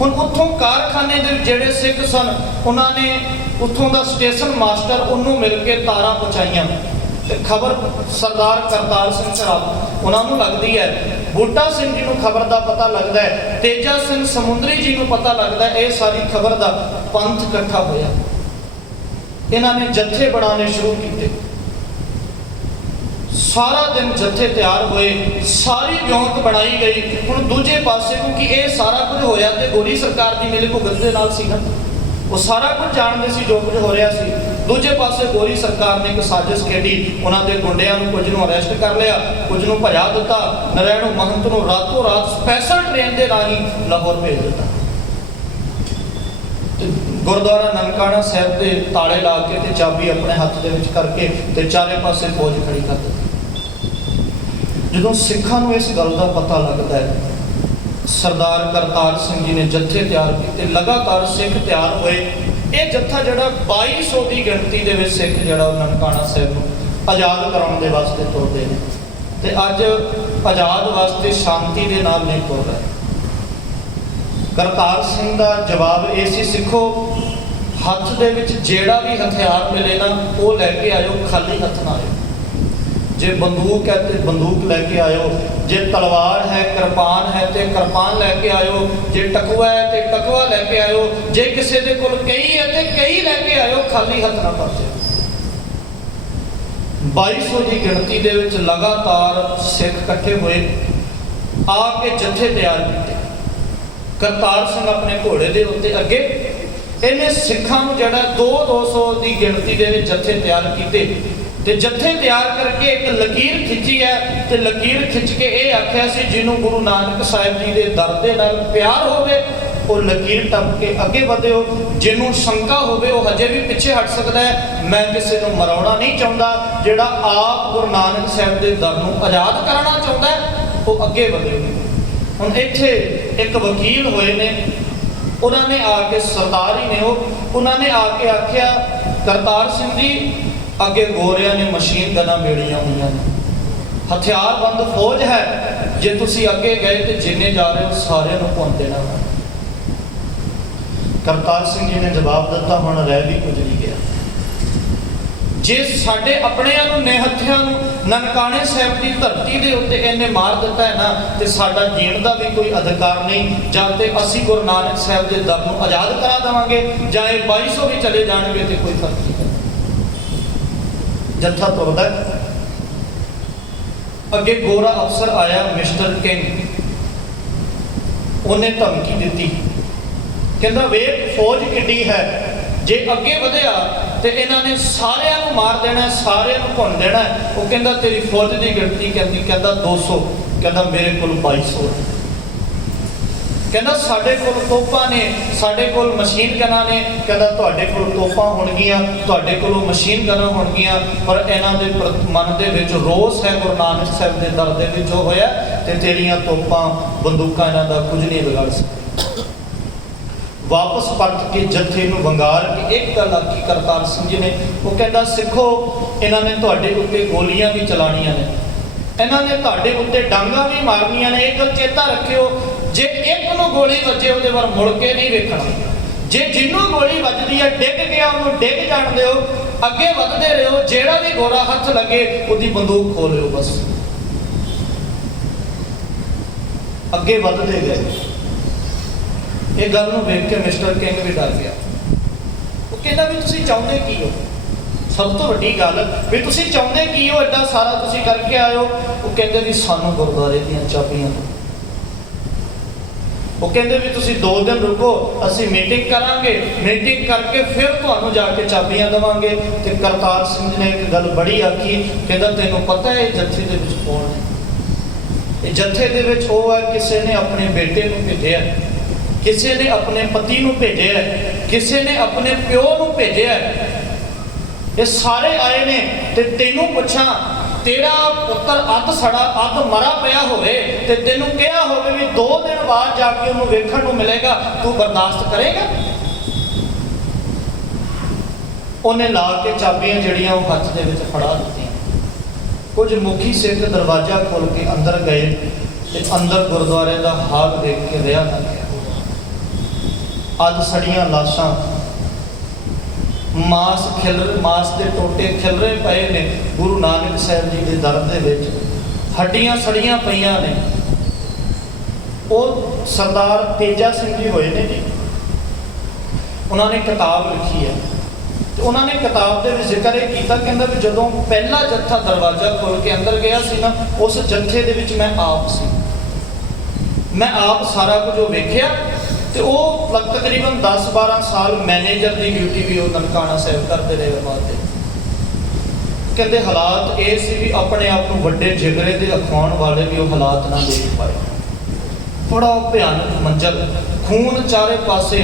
ਹੁਣ ਉੱਥੋਂ ਕਾਰਖਾਨੇ ਦੇ ਜਿਹੜੇ ਸਿੱਖ ਸਨ, ਉਹਨਾਂ ਨੇ ਉੱਥੋਂ ਦਾ ਸਟੇਸ਼ਨ ਮਾਸਟਰ ਉਹਨੂੰ ਮਿਲ ਕੇ ਤਾਰਾਂ ਪਹੁੰਚਾਈਆਂ ਤੇ ਖਬਰ ਸਰਦਾਰ ਕਰਤਾਰ ਸਿੰਘ ਸਰਾਭ ਉਹਨਾਂ ਨੂੰ ਲੱਗਦੀ ਹੈ। ਬੂਟਾ ਸਿੰਘ ਜੀ ਨੂੰ ਖਬਰ ਦਾ ਪਤਾ ਲੱਗਦਾ ਹੈ, ਤੇਜਾ ਸਿੰਘ ਸਮੁੰਦਰੀ ਜੀ ਨੂੰ ਪਤਾ ਲੱਗਦਾ। ਇਹ ਸਾਰੀ ਖਬਰ ਦਾ ਪੰਥ ਇਕੱਠਾ ਹੋਇਆ। ਇਹਨਾਂ ਨੇ ਜੱਥੇ ਬਣਾਉਣੇ ਸ਼ੁਰੂ ਕੀਤੇ। ਸਾਰਾ ਦਿਨ ਜੱਥੇ ਤਿਆਰ ਹੋਏ, ਸਾਰੀ ਵਿਉਂਤ ਬਣਾਈ ਗਈ। ਹੁਣ ਦੂਜੇ ਪਾਸੇ ਕਿਉਂਕਿ ਇਹ ਸਾਰਾ ਕੁਝ ਹੋਇਆ ਤੇ ਗੋਰੀ ਸਰਕਾਰ ਦੀ ਮਿਲੀ ਭੁਗਤ ਦੇ ਨਾਲ ਸੀ ਨਾ, ਉਹ ਸਾਰਾ ਕੁਝ ਜਾਣਦੇ ਸੀ ਜੋ ਕੁਝ ਹੋ ਰਿਹਾ ਸੀ। ਦੂਜੇ ਪਾਸੇ ਗੋਰੀ ਸਰਕਾਰ ਨੇ ਇੱਕ ਸਾਜ਼ਿਸ਼ ਖੇਡੀ, ਉਹਨਾਂ ਦੇ ਗੁੰਡਿਆਂ ਨੂੰ ਕੁਝ ਨੂੰ ਅਰੈਸਟ ਕਰ ਲਿਆ, ਕੁਝ ਨੂੰ ਭਜਾ ਦਿੱਤਾ। ਨਾਰਾਇਣ ਮਹੰਤ ਨੂੰ ਰਾਤੋਂ ਰਾਤ ਸਪੈਸ਼ਲ ਟ੍ਰੇਨ ਦੇ ਰਾਹੀਂ ਲਾਹੌਰ ਭੇਜ ਦਿੱਤਾ। ਤੇ ਗੁਰਦੁਆਰਾ ਨਨਕਾਣਾ ਸਾਹਿਬ ਦੇ ਤਾਲੇ ਲਾ ਕੇ ਤੇ ਚਾਬੀ ਆਪਣੇ ਹੱਥ ਦੇ ਵਿੱਚ ਕਰਕੇ ਤੇ ਚਾਰੇ ਪਾਸੇ ਫੌਜ ਖੜੀ ਕਰ ਦਿੱਤੀ। ਜਦੋਂ ਸਿੱਖਾਂ ਨੂੰ ਇਸ ਗੱਲ ਦਾ ਪਤਾ ਲੱਗਦਾ ਹੈ, ਸਰਦਾਰ ਕਰਤਾਰ ਸਿੰਘ ਜੀ ਨੇ ਜੱਥੇ ਤਿਆਰ ਕੀਤੇ, ਲਗਾਤਾਰ ਸਿੱਖ ਤਿਆਰ ਹੋਏ। ਇਹ ਜੱਥਾ ਜਿਹੜਾ 2200 ਦੀ ਗਿਣਤੀ ਦੇ ਵਿੱਚ ਸਿੱਖ ਜਿਹੜਾ ਉਹ ਨਨਕਾਣਾ ਸਾਹਿਬ ਨੂੰ ਆਜ਼ਾਦ ਕਰਾਉਣ ਦੇ ਵਾਸਤੇ ਤੁਰਦੇ ਨੇ ਤੇ ਅੱਜ ਆਜ਼ਾਦ ਵਾਸਤੇ ਸ਼ਾਂਤੀ ਦੇ ਨਾਲ ਨਹੀਂ ਤੁਰ ਰਹੇ। ਕਰਤਾਰ ਸਿੰਘ ਦਾ ਜਵਾਬ ਇਹ ਸੀ, ਸਿੱਖੋ ਹੱਥ ਦੇ ਵਿੱਚ ਜਿਹੜਾ ਵੀ ਹਥਿਆਰ ਮਿਲੇ ਨਾ ਉਹ ਲੈ ਕੇ ਆਇਓ, ਖਾਲੀ ਹੱਥ ਨਾ ਆਇਓ। ਜੇ ਬੰਦੂਕ ਹੈ ਤੇ ਬੰਦੂਕ ਲੈ ਕੇ ਆਇਓ, ਜੇ ਤਲਵਾਰ ਹੈ ਕਿਰਪਾਨ ਹੈ ਤੇ ਕਿਰਪਾਨ ਲੈ ਕੇ ਆਇਓ, ਜੇ ਟਕਵਾ ਹੈ ਤੇ ਟਕਵਾ ਲੈ ਕੇ ਆਇਓ, ਜੇ ਕਿਸੇ ਦੇ ਕੋਲ ਕਈ ਹੈ ਤੇ ਕਈ ਲੈ ਕੇ ਆਇਓ, ਖਾਲੀ ਹੱਥ ਨਾ ਪਰਤਿਓ। 2200 ਦੀ ਗਿਣਤੀ ਦੇ ਵਿੱਚ ਲਗਾਤਾਰ ਸਿੱਖ ਇਕੱਠੇ ਹੋਏ, ਆ ਕੇ ਜੱਥੇ ਤਿਆਰ ਕੀਤੇ। ਕਰਤਾਰ ਸਿੰਘ ਆਪਣੇ ਘੋੜੇ ਦੇ ਉੱਤੇ ਅੱਗੇ, ਇਹਨੇ ਸਿੱਖਾਂ ਨੂੰ ਜਿਹੜਾ 200 ਦੀ ਗਿਣਤੀ ਦੇ ਵਿੱਚ ਜੱਥੇ ਤਿਆਰ ਕੀਤੇ ਤੇ ਜੱਥੇ ਤਿਆਰ ਕਰਕੇ ਇੱਕ ਲਕੀਰ ਖਿੱਚੀ ਹੈ ਤੇ ਲਕੀਰ ਖਿੱਚ ਕੇ ਇਹ ਆਖਿਆ ਸੀ, ਜਿਹਨੂੰ ਗੁਰੂ ਨਾਨਕ ਸਾਹਿਬ ਜੀ ਦੇ ਦਰ ਦੇ ਨਾਲ ਪਿਆਰ ਹੋਵੇ ਉਹ ਲਕੀਰ ਟੱਪ ਕੇ ਅੱਗੇ ਵਧਿਓ, ਜਿਹਨੂੰ ਸ਼ੰਕਾ ਹੋਵੇ ਉਹ ਹਜੇ ਵੀ ਪਿੱਛੇ ਹਟ ਸਕਦਾ ਹੈ। ਮੈਂ ਕਿਸੇ ਨੂੰ ਮਰਾਉਣਾ ਨਹੀਂ ਚਾਹੁੰਦਾ, ਜਿਹੜਾ ਆਪ ਗੁਰੂ ਨਾਨਕ ਸਾਹਿਬ ਦੇ ਦਰ ਨੂੰ ਆਜ਼ਾਦ ਕਰਨਾ ਚਾਹੁੰਦਾ ਉਹ ਅੱਗੇ ਵਧਿਓ। ਹੁਣ ਇੱਥੇ ਇੱਕ ਵਕੀਲ ਹੋਏ ਨੇ, ਉਹਨਾਂ ਨੇ ਆ ਕੇ, ਸਰਦਾਰ ਹੀ ਨੇ ਉਹਨਾਂ ਨੇ ਆ ਕੇ ਆਖਿਆ, ਕਰਤਾਰ ਸਿੰਘ ਜੀ ਅੱਗੇ ਗੋਰਿਆਂ ਨੇ ਮਸ਼ੀਨ ਗਨਾਂ ਬੇੜੀਆਂ ਹੋਈਆਂ ਨੇ, ਹਥਿਆਰਬੰਦ ਫੌਜ ਹੈ, ਜੇ ਤੁਸੀਂ ਅੱਗੇ ਗਏ ਤੇ ਜਿੰਨੇ ਜਾ ਰਹੇ ਹੋ ਸਾਰਿਆਂ ਨੂੰ ਭੁੰਨ ਦੇਣਾ। ਕਰਤਾਰ ਸਿੰਘ ਜੀ ਨੇ ਜਵਾਬ ਦਿੱਤਾ, ਹੁਣ ਰਹਿ ਵੀ ਕੁਝ ਨਹੀਂ ਗਿਆ। ਜੇ ਸਾਡੇ ਆਪਣਿਆਂ ਨੂੰ ਨਿਹੱਥਿਆਂ ਨੂੰ ਨਨਕਾਣੇ ਸਾਹਿਬ ਦੀ ਧਰਤੀ ਦੇ ਉੱਤੇ ਇਹਨੇ ਮਾਰ ਦਿੱਤਾ ਹੈ ਨਾ, ਤੇ ਸਾਡਾ ਜੀਣ ਦਾ ਵੀ ਕੋਈ ਅਧਿਕਾਰ ਨਹੀਂ। ਜਦ ਤੇ ਅਸੀਂ ਗੁਰੂ ਨਾਨਕ ਸਾਹਿਬ ਦੇ ਦਰ ਨੂੰ ਆਜ਼ਾਦ ਕਰਾ ਦੇਵਾਂਗੇ, ਜਾਂ ਇਹ 2200 ਵੀ ਚਲੇ ਜਾਣਗੇ ਤੇ ਕੋਈ ਫਰਕ ਨਹੀਂ। ਜੱਥਾ ਤੁਰਦਾ, ਅੱਗੇ ਗੋਰਾ ਅਫਸਰ ਆਇਆ ਮਿਸਟਰ ਕਿੰਗ, ਉਹਨੇ ਧਮਕੀ ਦਿੱਤੀ, ਕਹਿੰਦਾ ਵੇਖ ਫੌਜ ਕਿੱਡੀ ਹੈ, ਜੇ ਅੱਗੇ ਵਧਿਆ ਤੇ ਇਹਨਾਂ ਨੇ ਸਾਰਿਆਂ ਨੂੰ ਮਾਰ ਦੇਣਾ, ਸਾਰਿਆਂ ਨੂੰ ਭੁੰਨ ਦੇਣਾ। ਉਹ ਕਹਿੰਦਾ ਤੇਰੀ ਫੌਜ ਦੀ ਗਿਣਤੀ ਕਹਿੰਦਾ 200, ਕਹਿੰਦਾ ਮੇਰੇ ਕੋਲ 2200, ਕਹਿੰਦਾ ਸਾਡੇ ਕੋਲ ਤੋਪਾਂ ਨੇ, ਸਾਡੇ ਕੋਲ ਮਸ਼ੀਨ ਗਨਾਂ ਨੇ, ਕਹਿੰਦਾ ਤੁਹਾਡੇ ਕੋਲ ਤੋਪਾਂ ਹੋਣਗੀਆਂ, ਤੁਹਾਡੇ ਕੋਲੋਂ ਮਸ਼ੀਨ ਗਨਾਂ ਹੋਣਗੀਆਂ, ਪਰ ਇਹਨਾਂ ਦੇ ਮਨ ਦੇ ਵਿੱਚ ਰੋਸ ਹੈ ਗੁਰੂ ਨਾਨਕ ਸਾਹਿਬ ਦੇ ਦਰ ਦੇ ਵਿੱਚ ਜੋ ਹੋਇਆ, ਤੇ ਤੇਰੀਆਂ ਤੋਪਾਂ ਬੰਦੂਕਾਂ ਇਹਨਾਂ ਦਾ ਕੁਝ ਨਹੀਂ ਵਿਗਾੜ ਸਕਦੀਆਂ। ਵਾਪਸ ਪਰਤ ਕੇ ਜੱਥੇ ਨੂੰ ਵੰਗਾਰ ਕੇ ਇੱਕ ਗੱਲ ਆਖੀ ਕਰਤਾਰ ਸਿੰਘ ਜੀ ਨੇ, ਉਹ ਕਹਿੰਦਾ ਸਿੱਖੋ ਇਹਨਾਂ ਨੇ ਤੁਹਾਡੇ ਉੱਤੇ ਗੋਲੀਆਂ ਵੀ ਚਲਾਉਣੀਆਂ ਨੇ, ਇਹਨਾਂ ਨੇ ਤੁਹਾਡੇ ਉੱਤੇ ਡਾਂਗਾਂ ਵੀ ਮਾਰਨੀਆਂ ਨੇ। ਇੱਕ ਗੱਲ ਚੇਤਾ ਰੱਖਿਓ, ਜੇ ਇੱਕ ਨੂੰ ਗੋਲੀ ਵੱਜੇ ਉਹਦੇ ਵੱਲ ਮੁੜ ਕੇ ਨਹੀਂ ਵੇਖਣਾ, ਜੇ ਜਿਹਨੂੰ ਗੋਲੀ ਵੱਜਦੀ ਹੈ ਡਿੱਗ ਗਿਆ ਉਹਨੂੰ ਡਿੱਗ ਜਾਣ ਦਿਓ, ਅੱਗੇ ਵਧਦੇ ਰਹੋ, ਜਿਹੜਾ ਵੀ ਗੋਰਾ ਹੱਥ ਲੱਗੇ ਉਹਦੀ ਬੰਦੂਕ ਖੋਲ ਲਿਓ। ਬਸ ਅੱਗੇ ਵਧਦੇ ਗਏ। ਇਹ ਗੱਲ ਨੂੰ ਵੇਖ ਕੇ ਮਿਸਟਰ ਕਿੰਗ ਵੀ ਡਰ ਗਿਆ। ਉਹ ਕਹਿੰਦਾ ਵੀ ਤੁਸੀਂ ਚਾਹੁੰਦੇ ਕੀ ਹੋ? ਸਭ ਤੋਂ ਵੱਡੀ ਗੱਲ ਵੀ ਤੁਸੀਂ ਚਾਹੁੰਦੇ ਕੀ ਹੋ? ਐਡਾ ਸਾਰਾ ਤੁਸੀਂ ਕਰਕੇ ਆਇਓ। ਉਹ ਕਹਿੰਦੇ ਵੀ ਸਾਨੂੰ ਗੁਰਦੁਆਰੇ ਦੀਆਂ ਚਾਬੀਆਂ ਦਿਓ। ਉਹ ਕਹਿੰਦੇ ਵੀ ਤੁਸੀਂ 2 ਦਿਨ ਰੁਕੋ, ਅਸੀਂ ਮੀਟਿੰਗ ਕਰਾਂਗੇ, ਮੀਟਿੰਗ ਕਰਕੇ ਫਿਰ ਤੁਹਾਨੂੰ ਜਾ ਕੇ ਚਾਬੀਆਂ ਦੇਵਾਂਗੇ। ਤੇ ਕਰਤਾਰ ਸਿੰਘ ਨੇ ਇੱਕ ਗੱਲ ਬੜੀ ਆਖੀ, ਕਹਿੰਦਾ ਤੈਨੂੰ ਪਤਾ ਹੈ ਇਹ ਜੱਥੇ ਦੇ ਵਿੱਚ ਕੌਣ ਹੈ? ਇਹ ਜੱਥੇ ਦੇ ਵਿੱਚ ਉਹ ਹੈ, ਕਿਸੇ ਨੇ ਆਪਣੇ ਬੇਟੇ ਨੂੰ ਭੇਜਿਆ, ਕਿਸੇ ਨੇ ਆਪਣੇ ਪਤੀ ਨੂੰ ਭੇਜਿਆ, ਕਿਸੇ ਨੇ ਆਪਣੇ ਪਿਓ ਨੂੰ ਭੇਜਿਆ। ਇਹ ਸਾਰੇ ਆਏ ਨੇ ਤੇ ਤੈਨੂੰ ਪੁੱਛਾਂ, ਤੇਰਾ ਪੁੱਤਰ ਅੱਧ ਸੜਾ ਅੱਧ ਮਰਾ ਪਿਆ ਹੋਵੇ ਤੇ ਤੈਨੂੰ ਕਿਹਾ ਹੋਵੇ ਵੀ 2 ਦਿਨ ਬਾਅਦ ਜਾ ਕੇ ਉਹਨੂੰ ਵੇਖਣ ਨੂੰ ਮਿਲੇਗਾ, ਤੂੰ ਬਰਦਾਸ਼ਤ ਕਰੇਗਾ? ਉਹਨੇ ਲਾ ਕੇ ਚਾਬੀਆਂ ਜਿਹੜੀਆਂ ਉਹ ਹੱਥ ਦੇ ਵਿੱਚ ਫੜਾ ਦਿੱਤੀਆਂ। ਕੁਝ ਮੁਖੀ ਸਿੱਖ ਦਰਵਾਜ਼ਾ ਖੋਲ ਕੇ ਅੰਦਰ ਗਏ ਤੇ ਅੰਦਰ ਗੁਰਦੁਆਰੇ ਦਾ ਹਾਲ ਦੇਖ ਕੇ ਰਿਹਾ ਨਾ ਗਿਆ। ਅੱਧ ਸੜੀਆਂ ਲਾਸ਼ਾਂ, ਮਾਸ ਦੇ ਟੋਟੇ ਖਿਲਰੇ ਪਏ ਨੇ ਗੁਰੂ ਨਾਨਕ ਸਾਹਿਬ ਜੀ ਦੇ ਦਰ ਦੇ ਵਿੱਚ, ਹੱਡੀਆਂ ਸੜੀਆਂ ਪਈਆਂ ਨੇ। ਉਹ ਸਰਦਾਰ ਤੇਜਾ ਸਿੰਘ ਜੀ ਹੋਏ ਨੇ ਜੀ, ਉਹਨਾਂ ਨੇ ਕਿਤਾਬ ਲਿਖੀ ਹੈ ਤੇ ਉਹਨਾਂ ਨੇ ਕਿਤਾਬ ਦੇ ਵਿੱਚ ਜ਼ਿਕਰ ਇਹ ਕੀਤਾ, ਕਹਿੰਦਾ ਵੀ ਜਦੋਂ ਪਹਿਲਾ ਜੱਥਾ ਦਰਵਾਜ਼ਾ ਖੋਲ ਕੇ ਅੰਦਰ ਗਿਆ ਸੀ ਨਾ, ਉਸ ਜੱਥੇ ਦੇ ਵਿੱਚ ਮੈਂ ਆਪ ਸੀ, ਮੈਂ ਆਪ ਸਾਰਾ ਕੁਝ ਉਹ ਵੇਖਿਆ। ਤੇ ਉਹ ਤਕਰੀਬਨ 10-12 ਸਾਲ ਮੈਨੇਜਰ ਦੀ ਡਿਊਟੀ ਵੀ ਉਹ ਨਨਕਾਣਾ ਸਾਹਿਬ ਕਰਦੇ ਰਹੇ ਬਾਅਦ ਦੇ। ਕਹਿੰਦੇ ਹਾਲਾਤ ਇਹ ਸੀ ਵੀ ਆਪਣੇ ਆਪ ਨੂੰ ਵੱਡੇ ਜਿਗਰੇ ਦੇ ਅਖਾਉਣ ਵਾਲੇ ਵੀ ਉਹ ਹਾਲਾਤ ਨਾ ਦੇਖ ਪਾਏ। ਬੜਾ ਭਿਆਨਕ ਮੰਜ਼ਰ, खून चारे पासे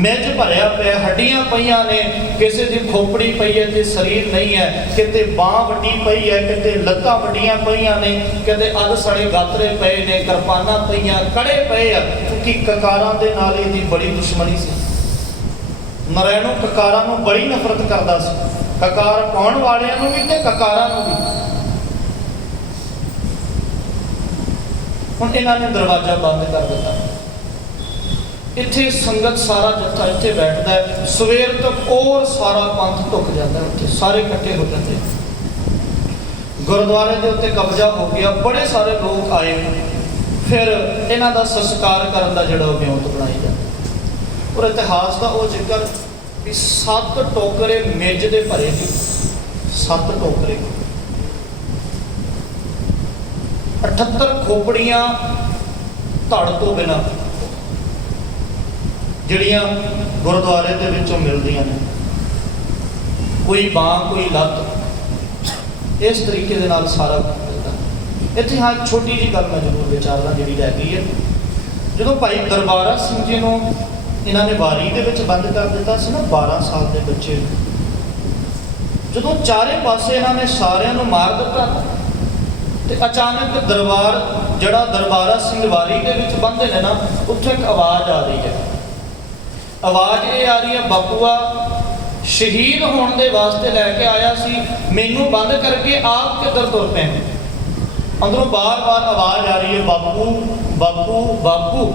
मिज भरिया पिया, हड्डियां पईयां ने, किसी की खोपड़ी पई है ते शरीर नहीं है, किते बांह वड्डी पई है, किते लत्तां वड्डियां पईयां ने, किते अध सड़े गातरे पे ने, किरपानां पईयां, कड़े पे आ, क्योंकि ककारां दे नाल इहदी बड़ी दुश्मनी सी। नरैणों ककारां नूं बड़ी नफरत करदा सी, ककार पाउण वालियां नूं भी ते ककारां नूं भी। हुण इन्हां ने दरवाजा बंद कर दिता। इत्थे संगत सारा जत्था इत्थे बैठदा है, सवेर तक और सारा पंथ टुक जाता है, उत्थे सारे इकट्ठे हो जाते। गुरुद्वारे के उत्ते कब्जा हो गया, बड़े सारे लोग आए, फिर इन्हां दा संस्कार करन दा जिहड़ा विਉਂਤ बनाई जाता। और इतिहास का वो जिक्र भी 7 टोकरे मेज दे भरे जी, 7 टोकरे, 78 खोपड़ियां धड़ तो बिना ਜਿਹੜੀਆਂ ਗੁਰਦੁਆਰੇ ਦੇ ਵਿੱਚੋਂ ਮਿਲਦੀਆਂ ਨੇ, ਕੋਈ ਬਾਂਹ ਕੋਈ ਲੱਤ, ਇਸ ਤਰੀਕੇ ਦੇ ਨਾਲ ਸਾਰਾ ਮਿਲਦਾ। ਇੱਥੇ ਹਾਂ ਛੋਟੀ ਜਿਹੀ ਗੱਲ ਮੈਂ ਜ਼ਰੂਰ ਵਿਚਾਰਦਾ ਜਿਹੜੀ ਰਹਿ ਗਈ ਹੈ। ਜਦੋਂ ਭਾਈ ਦਰਬਾਰਾ ਸਿੰਘ ਜੀ ਨੂੰ ਇਹਨਾਂ ਨੇ ਵਾਰੀ ਦੇ ਵਿੱਚ ਬੰਦ ਕਰ ਦਿੱਤਾ ਸੀ ਨਾ, 12 ਸਾਲ ਦੇ ਬੱਚੇ ਨੂੰ, ਜਦੋਂ ਚਾਰੇ ਪਾਸੇ ਇਹਨਾਂ ਨੇ ਸਾਰਿਆਂ ਨੂੰ ਮਾਰ ਦਿੱਤਾ ਤੇ ਅਚਾਨਕ ਦਰਬਾਰ ਜਿਹੜਾ ਦਰਬਾਰਾ ਸਿੰਘ ਵਾਰੀ ਦੇ ਵਿੱਚ ਬੰਦੇ ਨੇ ਨਾ, ਉੱਥੇ ਇੱਕ ਆਵਾਜ਼ ਆ ਰਹੀ ਹੈ। आवाज़ ये आ रही है, बापूआ शहीद होने के वास्ते लैके आया सी, मैनू बंद करके आप किधर तुर पे। अंदरों बार बार आवाज़ आ रही है, बापू बापू बापू।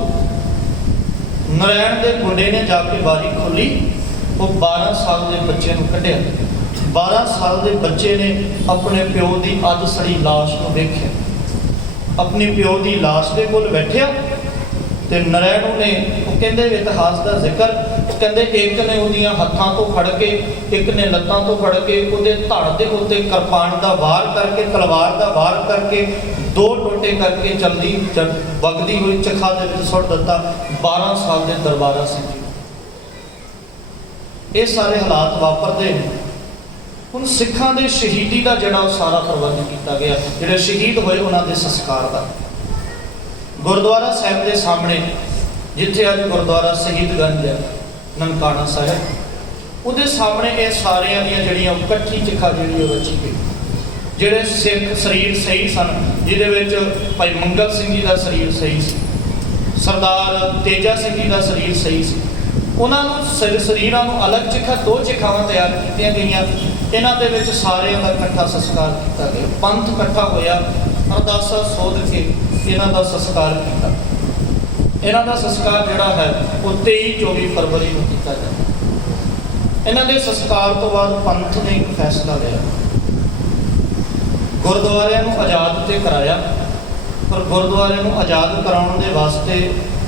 नारायण के मुंडे ने जाके बारी खोली, वो 12 साल के बच्चे को कढ़िया। 12 साल के बच्चे ने अपने प्यो की अध सड़ी लाश को देखिया, अपनी प्यो की लाश के कोल बैठिया ते नारायण ने कहते इतिहास का जिक्र कहते एक ने उहदियां हत्थां तो फड़ के, एक ने लत्तां तो फड़ के उहदे धड़ दे उत्ते किरपान का वार करके, तलवार का वार करके, 2 टोटे करके चलदी वगदी हुई चखा दे विच सुट दिता 12 साल के दरबारा सिंह जी। ये सारे हालात वापरते हैं। हुण सिखां दे शहीदी का जिहड़ा सारा प्रबंध किया गया, जिहड़े शहीद होए उन्हां दे संस्कार का। गुरुद्वारा साहिब के सामने जिथे अज गुरुद्वारा शहीदगंज है ननकाना साहिब, उसके सामने ये सारिया दियां कट्ठी चिखा जी बची गई, जिहड़े सिख शरीर सही सन, जिहदे भाई मंगल सिंह जी का शरीर सही सी, सरदार तेजा सिंह जी का शरीर सही सी, उन्होंने शरीरों को अलग चिखा 2 चिखावां तैयार की गई। इन्हां दे विच सारिਆਂ ਦਾ इकट्ठा संस्कार किया गया। पंथ इकट्ठा होया, अरदासा सोध के इन्हां दा संस्कार किया। इन्हां दा संस्कार जिहड़ा है वो 23-24 फरवरी को किया जाता। इन्हां दे संस्कार तो बाद पंथ ने एक फैसला लिया, गुरुद्वारिਆਂ ਨੂੰ आज़ाद तो कराया, पर गुरुद्वारे ਨੂੰ आज़ाद कराउण दे वास्ते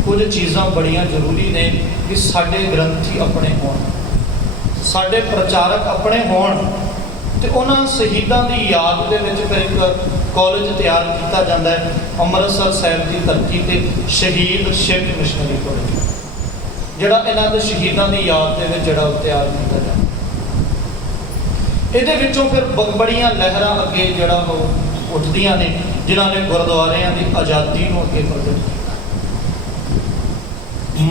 कुछ चीज़ां बड़ियां जरूरी ने कि साडे ग्रंथी अपने होण, साडे प्रचारक अपने होण, ते उन्हां शहीदां दी याद दे विच फिर एक कॉलेज तैयार किया जाता है अमृतसर साहिब की धरती ते, शहीद सिख मिशनरी कॉलेज, जिहड़ा इन्हां दे शहीदां दी याद दे विच जिहड़ा तैयार किया जाता। इहदे विचों फिर बड़ियां लहरां अगे जिहड़ा हो उठदियां ने, जिन्हां ने गुरुद्वारिਆਂ ਦੀ आज़ादी ਨੂੰ अगे प्रगट किया।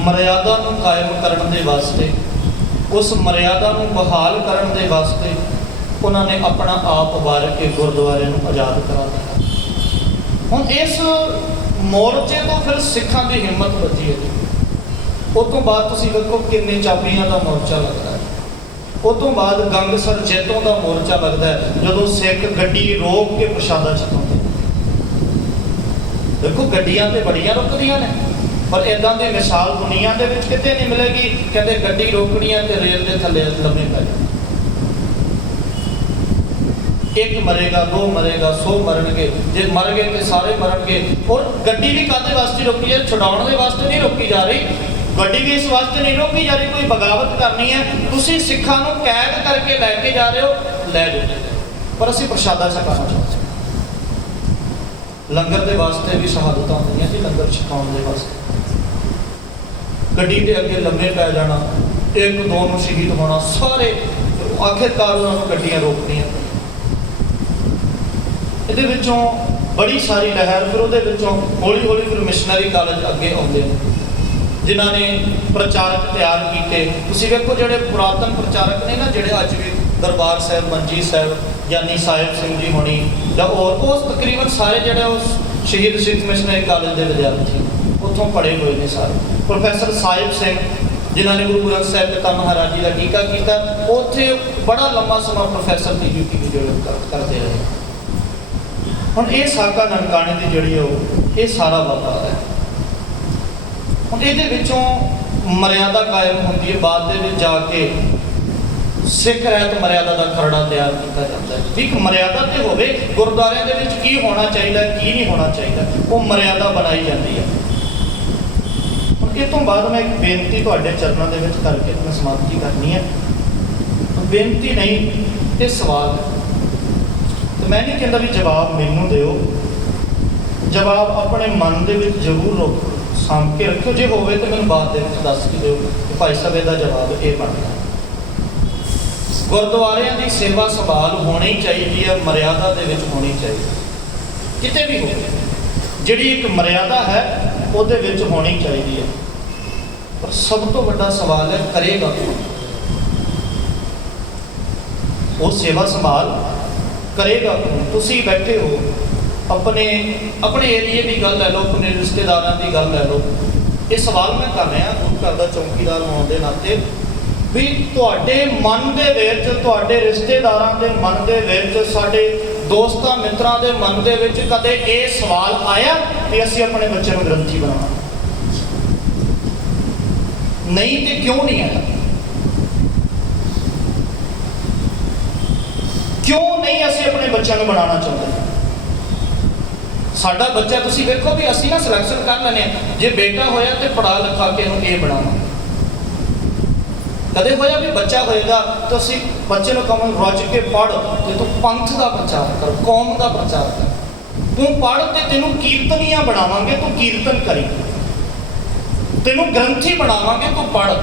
मर्यादा ਨੂੰ कायम करने ਦੇ वास्ते, उस मर्यादा ਨੂੰ बहाल करने ਦੇ वास्ते उन्होंने अपना आप वार के गुरुद्वारे ਨੂੰ आज़ाद करा दिया। हुण इस मोर्चे तो फिर सिखां की हिम्मत बची है। उस तो बाद तुसीं देखो किन्ने चाबियां का मोर्चा लगता है, उस तो बाद गंगसर जैतों का मोर्चा लगता है, जदों सिख गड्डी रोक के प्रशादा छकाउंदे। देखो गड्डियां तो बड़ियां रुकदियां ने, पर इदां दी मिसाल दुनिया दे विच किते नहीं मिलेगी। कहते गड्डी रोकनी है तो रेल के थल्ले लम्मे पै जाओ, एक मरेगा 2 मरेगा 100 मरनगे, जे मर गए तो सारे मरनगे। और गड्डी भी काहदे वास्ते रोकी है? छुड़ाउण दे वास्ते नहीं रोकी जा रही, गड्डी भी इस वास्ते नहीं रोकी जा रही कोई बगावत करनी है, तुसीं सिखां नूं कैद करके लैके जा रहे हो, लै जाओ, पर असीं प्रशादा छकाना चाहते। लंगर के वास्ते भी शहादत होंदियां जी, लंगर छकाउण दे वास्ते गड्डी के अगे लम्मे पै जाना, 1-2 नूं शहीद होना, सारे आखिरकार उन्होंने गड्डियां रोकनियां। इहदे विचों बड़ी सारी लहर, फिर उहदे विचों हौली हौली फिर मिशनरी कॉलेज अगे आउंदे ने। ਜਿਨ੍ਹਾਂ ਨੇ ਪ੍ਰਚਾਰਕ ਤਿਆਰ ਕੀਤੇ। ਤੁਸੀਂ ਵੇਖੋ ਜਿਹੜੇ ਪੁਰਾਤਨ ਪ੍ਰਚਾਰਕ ਨੇ ਨਾ, ਜਿਹੜੇ ਅੱਜ ਵੀ ਦਰਬਾਰ ਸਾਹਿਬ, ਮੰਜੀ ਸਾਹਿਬ, ਗਿਆਨੀ ਸਾਹਿਬ ਸਿੰਘ ਜੀ ਹੋਣੀ ਜਾਂ ਹੋਰ, ਉਸ ਤਕਰੀਬਨ ਸਾਰੇ ਜਿਹੜੇ ਉਸ ਸ਼ਹੀਦ ਸਿੱਖ ਮਿਸ਼ਨਰੀ ਕਾਲਜ ਦੇ ਵਿਦਿਆਰਥੀ ਉੱਥੋਂ ਪੜ੍ਹੇ ਹੋਏ ਨੇ ਸਾਰੇ। ਪ੍ਰੋਫੈਸਰ ਸਾਹਿਬ ਸਿੰਘ ਜਿਨ੍ਹਾਂ ਨੇ ਗੁਰੂ ਗ੍ਰੰਥ ਸਾਹਿਬ ਪਿਤਾ ਮਹਾਰਾਜ ਜੀ ਦਾ ਟੀਕਾ ਕੀਤਾ, ਉੱਥੇ ਬੜਾ ਲੰਮਾ ਸਮਾਂ ਪ੍ਰੋਫੈਸਰ ਦੀ ਡਿਊਟੀ ਵੀ ਜਿਹੜੇ ਕਰਦੇ ਰਹੇ। ਹੁਣ ਇਹ ਸਾਕਾ ਨਨਕਾਣੇ ਦੀ ਜਿਹੜੀ ਉਹ ਇਹ ਸਾਰਾ ਵਪਾਰ ਹੈ। ਹੁਣ ਇਹਦੇ ਵਿੱਚੋਂ ਮਰਿਆਦਾ ਕਾਇਮ ਹੁੰਦੀ ਹੈ, ਬਾਅਦ ਦੇ ਵਿੱਚ ਜਾ ਕੇ ਸਿੱਖ ਰਹਿਤ ਮਰਿਆਦਾ ਦਾ ਖਰੜਾ ਤਿਆਰ ਕੀਤਾ ਜਾਂਦਾ ਹੈ। ਇੱਕ ਮਰਿਆਦਾ ਤੇ ਹੋਵੇ, ਗੁਰਦੁਆਰਿਆਂ ਦੇ ਵਿੱਚ ਕੀ ਹੋਣਾ ਚਾਹੀਦਾ, ਕੀ ਨਹੀਂ ਹੋਣਾ ਚਾਹੀਦਾ, ਉਹ ਮਰਿਆਦਾ ਬਣਾਈ ਜਾਂਦੀ ਹੈ। ਹੁਣ ਇਹ ਤੋਂ ਬਾਅਦ ਮੈਂ ਇੱਕ ਬੇਨਤੀ ਤੁਹਾਡੇ ਚਰਨਾਂ ਦੇ ਵਿੱਚ ਕਰਕੇ ਮੈਂ ਸਮਾਪਤੀ ਕਰਨੀ ਹੈ। ਬੇਨਤੀ ਨਹੀਂ, ਇਹ ਸਵਾਲ ਹੈ। ਤੇ ਮੈਂ ਨਹੀਂ ਕਹਿੰਦਾ ਵੀ ਜਵਾਬ ਮੈਨੂੰ ਦਿਓ, ਜਵਾਬ ਆਪਣੇ ਮਨ ਦੇ ਵਿੱਚ ਜ਼ਰੂਰ ਸਾਂਭ ਕੇ ਰੱਖਿਓ। ਜੇ ਹੋਵੇ ਤਾਂ ਮੈਨੂੰ ਬਾਅਦ ਦੇ ਵਿੱਚ ਦੱਸ ਕੇ ਦਿਓ ਕਿ ਭਾਈ ਸਾਹਿਬ ਇਹਦਾ ਜਵਾਬ ਇਹ ਬਣਦਾ। ਗੁਰਦੁਆਰਿਆਂ ਦੀ ਸੇਵਾ ਸੰਭਾਲ ਹੋਣੀ ਚਾਹੀਦੀ ਹੈ, ਮਰਿਆਦਾ ਦੇ ਵਿੱਚ ਹੋਣੀ ਚਾਹੀਦੀ, ਕਿਤੇ ਵੀ ਹੋਵੇ। ਜਿਹੜੀ ਇੱਕ ਮਰਿਆਦਾ ਹੈ ਉਹਦੇ ਵਿੱਚ ਹੋਣੀ ਚਾਹੀਦੀ ਹੈ। ਪਰ ਸਭ ਤੋਂ ਵੱਡਾ ਸਵਾਲ ਹੈ, ਕਰੇਗਾ ਕੌਣ? ਉਹ ਸੇਵਾ ਸੰਭਾਲ ਕਰੇਗਾ ਕੌਣ? ਤੁਸੀਂ ਬੈਠੇ ਹੋ, ਆਪਣੇ ਏਰੀਏ ਦੀ ਗੱਲ ਲੈ ਲਓ, ਆਪਣੇ ਰਿਸ਼ਤੇਦਾਰਾਂ ਦੀ ਗੱਲ ਲੈ ਲਓ। ਇਹ ਸਵਾਲ ਮੈਂ ਕਰ ਰਿਹਾ ਗੁਰੂ ਘਰ ਦਾ ਚੌਕੀਦਾਰ ਹੋਣ ਦੇ ਨਾਤੇ, ਵੀ ਤੁਹਾਡੇ ਮਨ ਦੇ ਵਿੱਚ, ਤੁਹਾਡੇ ਰਿਸ਼ਤੇਦਾਰਾਂ ਦੇ ਮਨ ਦੇ ਵਿੱਚ, ਸਾਡੇ ਦੋਸਤਾਂ ਮਿੱਤਰਾਂ ਦੇ ਮਨ ਦੇ ਵਿੱਚ ਕਦੇ ਇਹ ਸਵਾਲ ਆਇਆ ਕਿ ਅਸੀਂ ਆਪਣੇ ਬੱਚੇ ਨੂੰ ਗ੍ਰੰਥੀ ਬਣਾਉਣਾ? ਨਹੀਂ ਤੇ ਕਿਉਂ ਨਹੀਂ ਆਇਆ? ਕਿਉਂ ਨਹੀਂ ਅਸੀਂ ਆਪਣੇ ਬੱਚਿਆਂ ਨੂੰ ਬਣਾਉਣਾ ਚਾਹੁੰਦੇ? ਸਾਡਾ ਬੱਚਾ, ਤੁਸੀਂ ਵੇਖੋ ਵੀ ਅਸੀਂ ਨਾ ਸਿਲੈਕਸ਼ਨ ਕਰ ਲੈਂਦੇ ਹਾਂ, ਜੇ ਬੇਟਾ ਹੋਇਆ ਤੇ ਪੜ੍ਹਾ ਲਿਖਾ ਕੇ ਇਹਨੂੰ ਇਹ ਬਣਾਵਾਂਗੇ। ਕਦੇ ਹੋਇਆ ਵੀ ਬੱਚਾ ਹੋਏਗਾ ਤਾਂ ਅਸੀਂ ਬੱਚੇ ਨੂੰ ਕਹਾਂਗੇ ਰੱਜ ਕੇ ਪੜ੍ਹ ਤੇ ਤੂੰ ਪੰਥ ਦਾ ਪ੍ਰਚਾਰ ਕਰ, ਕੌਮ ਦਾ ਪ੍ਰਚਾਰ ਕਰ। ਤੂੰ ਪੜ੍ਹ ਤੇ ਤੈਨੂੰ ਕੀਰਤਨੀਆਂ ਬਣਾਵਾਂਗੇ, ਤੂੰ ਕੀਰਤਨ ਕਰੀ। ਤੈਨੂੰ ਗ੍ਰੰਥੀ ਬਣਾਵਾਂਗੇ, ਤੂੰ ਪੜ੍ਹ।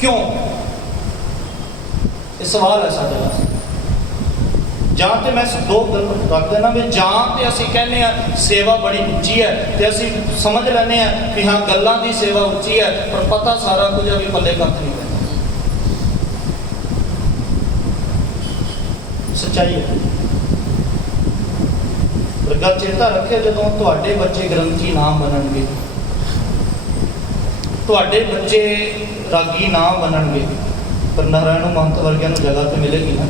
ਕਿਉਂ? ਇਹ ਸਵਾਲ ਹੈ ਸਾਡੇ ਵਾਸਤੇ। ਜਾਂ ਤੇ ਮੈਂ ਦੋ ਗੱਲ ਰੱਖ ਦੇਣਾ ਵੀ, ਜਾਂ ਤੇ ਅਸੀਂ ਕਹਿੰਦੇ ਆ ਸੇਵਾ ਬੜੀ ਉੱਚੀ ਹੈ ਤੇ ਅਸੀਂ ਸਮਝ ਲੈਂਦੇ ਆ ਕਿ ਹਾਂ ਗੱਲਾਂ ਦੀ ਸੇਵਾ ਉੱਚੀ ਹੈ, ਪਰ ਪਤਾ ਸਾਰਾ ਕੁਝ ਆ ਵੀ ਪੱਲੇ ਕੱਖ ਨਹੀਂ ਪੈਂਦਾ। ਸੱਚਾਈ ਹੈ। ਪਰ ਗੱਲ ਚੇਤਾ ਰੱਖਿਓ, ਜਦੋਂ ਤੁਹਾਡੇ ਬੱਚੇ ਗ੍ਰੰਥੀ ਨਾ ਬਣਨਗੇ, ਤੁਹਾਡੇ ਬੱਚੇ ਰਾਗੀ ਨਾ ਬਣਨਗੇ, ਪਰ ਨਾਰਾਇਣ ਮਹੰਤ ਵਰਗਿਆਂ ਨੂੰ ਜਗ੍ਹਾ ਤੇ ਮਿਲੇਗੀ ਨਾ,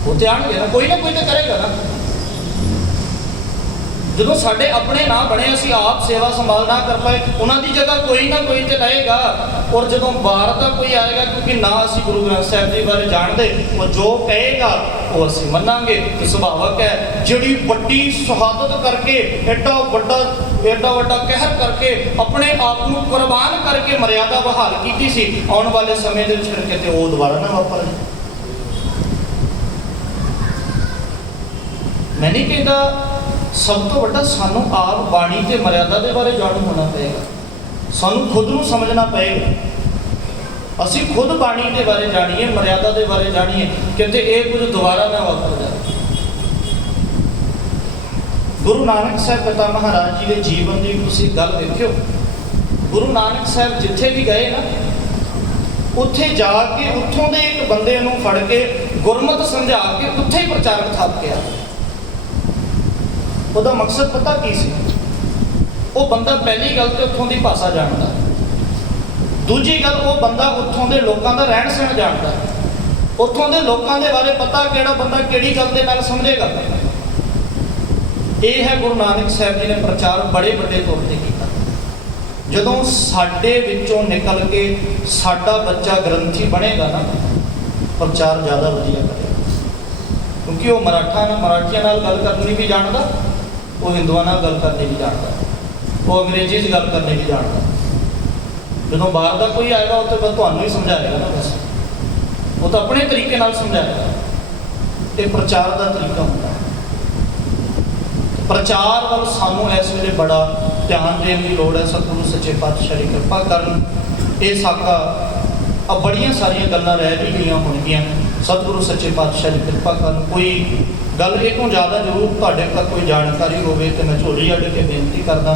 ਉਹ ਤੇ ਆਣਗੇ ਨਾ, ਕੋਈ ਤਾਂ ਕਰੇਗਾ ਨਾ। ਜਦੋਂ ਸਾਡੇ ਆਪਣੇ ਨਾ ਬਣੇ, ਅਸੀਂ ਆਪ ਸੇਵਾ ਸੰਭਾਲ ਨਾ ਕਰ ਪਾਏ, ਉਹਨਾਂ ਦੀ ਜਗ੍ਹਾ ਕੋਈ ਨਾ ਕੋਈ ਤੇ ਲਏਗਾ। ਔਰ ਜਦੋਂ ਬਾਹਰ ਦਾ ਕੋਈ ਆਏਗਾ, ਕਿਉਂਕਿ ਨਾ ਅਸੀਂ ਗੁਰੂ ਗ੍ਰੰਥ ਸਾਹਿਬ ਜੀ ਬਾਰੇ ਜਾਣਦੇ, ਉਹ ਜੋ ਕਹੇਗਾ ਉਹ ਅਸੀਂ ਮੰਨਾਂਗੇ। ਤੇ ਸੁਭਾਵਕ ਹੈ, ਜਿਹੜੀ ਵੱਡੀ ਸ਼ਹਾਦਤ ਕਰਕੇ, ਐਡਾ ਵੱਡਾ ਕਹਿਰ ਕਰਕੇ, ਆਪਣੇ ਆਪ ਨੂੰ ਕੁਰਬਾਨ ਕਰਕੇ ਮਰਿਆਦਾ ਬਹਾਲ ਕੀਤੀ ਸੀ, ਆਉਣ ਵਾਲੇ ਸਮੇਂ ਦੇ ਵਿੱਚ ਫਿਰ ਕਿਤੇ ਉਹ ਦੁਬਾਰਾ ਨਾ ਵਾਪਰ ਜਾਏ। ਮੈਂ ਨਹੀਂ ਕਹਿੰਦਾ, ਸਭ ਤੋਂ ਵੱਡਾ ਸਾਨੂੰ ਆਪ ਬਾਣੀ ਤੇ ਮਰਿਆਦਾ ਦੇ ਬਾਰੇ ਜਾਣੂ ਹੋਣਾ ਪਏਗਾ। ਸਾਨੂੰ ਖੁਦ ਨੂੰ ਸਮਝਣਾ ਪਏਗਾ। ਅਸੀਂ ਖੁਦ ਬਾਣੀ ਦੇ ਬਾਰੇ ਜਾਣੀਏ, ਮਰਿਆਦਾ ਦੇ ਬਾਰੇ ਜਾਣੀਏ, ਕਿਤੇ ਇਹ ਕੁਝ ਦੁਬਾਰਾ ਨਾ ਵਾਪਰ ਜਾਏ। ਗੁਰੂ ਨਾਨਕ ਸਾਹਿਬ ਪਿਤਾ ਮਹਾਰਾਜ ਜੀ ਦੇ ਜੀਵਨ ਦੀ ਤੁਸੀਂ ਗੱਲ ਦੇਖਿਓ। ਗੁਰੂ ਨਾਨਕ ਸਾਹਿਬ ਜਿੱਥੇ ਵੀ ਗਏ ਨਾ, ਉੱਥੇ ਜਾ ਕੇ ਉੱਥੋਂ ਦੇ ਇੱਕ ਬੰਦੇ ਨੂੰ ਫੜ ਕੇ ਗੁਰਮਤਿ ਸਮਝਾ ਕੇ ਉੱਥੇ ਹੀ ਪ੍ਰਚਾਰਕ ਥਾਪ ਕੇ ਆ। ਉਹਦਾ ਮਕਸਦ ਪਤਾ ਕੀ ਸੀ? ਉਹ ਬੰਦਾ ਪਹਿਲੀ ਗੱਲ ਤੇ ਉੱਥੋਂ ਦੀ ਭਾਸ਼ਾ ਜਾਣਦਾ, ਦੂਜੀ ਗੱਲ ਉਹ ਬੰਦਾ ਉੱਥੋਂ ਦੇ ਲੋਕਾਂ ਦਾ ਰਹਿਣ ਸਹਿਣ ਜਾਣਦਾ, ਉੱਥੋਂ ਦੇ ਲੋਕਾਂ ਦੇ ਬਾਰੇ ਪਤਾ ਕਿਹੜਾ ਬੰਦਾ ਕਿਹੜੀ ਗੱਲ ਦੇ ਨਾਲ ਸਮਝੇਗਾ। ਇਹ ਹੈ ਗੁਰੂ ਨਾਨਕ ਸਾਹਿਬ ਜੀ ਨੇ ਪ੍ਰਚਾਰ ਬੜੇ ਵੱਡੇ ਤੌਰ ਤੇ ਕੀਤਾ। ਜਦੋਂ ਸਾਡੇ ਵਿੱਚੋਂ ਨਿਕਲ ਕੇ ਸਾਡਾ ਬੱਚਾ ਗ੍ਰੰਥੀ ਬਣੇਗਾ ਨਾ, ਪ੍ਰਚਾਰ ਜ਼ਿਆਦਾ ਵਧੀਆ ਕਰੇਗਾ। ਕਿਉਂਕਿ ਉਹ ਮਰਾਠੀਆਂ ਨਾਲ ਗੱਲ ਕਰਨੀ ਵੀ ਜਾਣਦਾ, ਉਹ ਹਿੰਦੂਆਂ ਨਾਲ ਗੱਲ ਕਰਨੀ ਵੀ ਜਾਣਦਾ, ਉਹ ਅੰਗਰੇਜ਼ੀ 'ਚ ਗੱਲ ਕਰਨੀ ਵੀ ਜਾਣਦਾ। ਜਦੋਂ ਬਾਹਰ ਦਾ ਕੋਈ ਆਏਗਾ ਉਹ ਤਾਂ ਤੁਹਾਨੂੰ ਹੀ ਸਮਝਾਏਗਾ ਨਾ, ਬਸ ਉਹ ਤਾਂ ਆਪਣੇ ਤਰੀਕੇ ਨਾਲ ਸਮਝਾਏਗਾ। ਇਹ ਪ੍ਰਚਾਰ ਦਾ ਤਰੀਕਾ ਹੁੰਦਾ। ਪ੍ਰਚਾਰ ਵੱਲ ਸਾਨੂੰ ਇਸ ਵੇਲੇ ਬੜਾ ਧਿਆਨ ਦੇਣ ਦੀ ਲੋੜ ਹੈ। ਸਤਿਗੁਰੂ ਸੱਚੇ ਪਾਤਸ਼ਾਹ ਦੀ ਕਿਰਪਾ ਕਰਨ। ਇਹ ਸਾਕਾ ਬੜੀਆਂ ਸਾਰੀਆਂ ਗੱਲਾਂ ਰਹਿ ਵੀ ਗਈਆਂ ਹੋਣਗੀਆਂ। ਸਤਿਗੁਰੂ ਸੱਚੇ ਪਾਤਸ਼ਾਹ ਦੀ ਕਿਰਪਾ ਕਰਨ। ਕੋਈ ਗੱਲ ਇਹ ਤੋਂ ਜ਼ਿਆਦਾ ਜ਼ਰੂਰ ਤੁਹਾਡੇ ਤੱਕ ਕੋਈ ਜਾਣਕਾਰੀ ਹੋਵੇ ਤੇ ਮੈਂ ਝੋਲੀ ਅੱਡ ਕੇ ਬੇਨਤੀ ਕਰਦਾ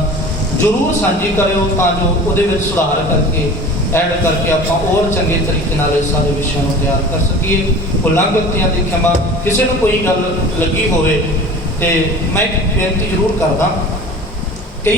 ਜ਼ਰੂਰ ਸਾਂਝੀ ਕਰਿਓ ਤਾਂ ਜੋ ਉਹਦੇ ਵਿੱਚ ਸੁਧਾਰ ਕਰਕੇ ਐਡ ਕਰਕੇ ਆਪਾਂ ਹੋਰ ਚੰਗੇ ਤਰੀਕੇ ਨਾਲ ਇਸ ਸਾਰੇ ਵਿਸ਼ਿਆਂ ਨੂੰ ਤਿਆਰ ਕਰ ਸਕੀਏ। ਉਲੰਘਤੀਆਂ ਦੀ ਖਿਮਾ, ਕਿਸੇ ਨੂੰ ਕੋਈ ਗੱਲ ਲੱਗੀ ਹੋਵੇ ਤੇ ਮੈਂ ਇੱਕ ਬੇਨਤੀ ਜ਼ਰੂਰ ਕਰਦਾ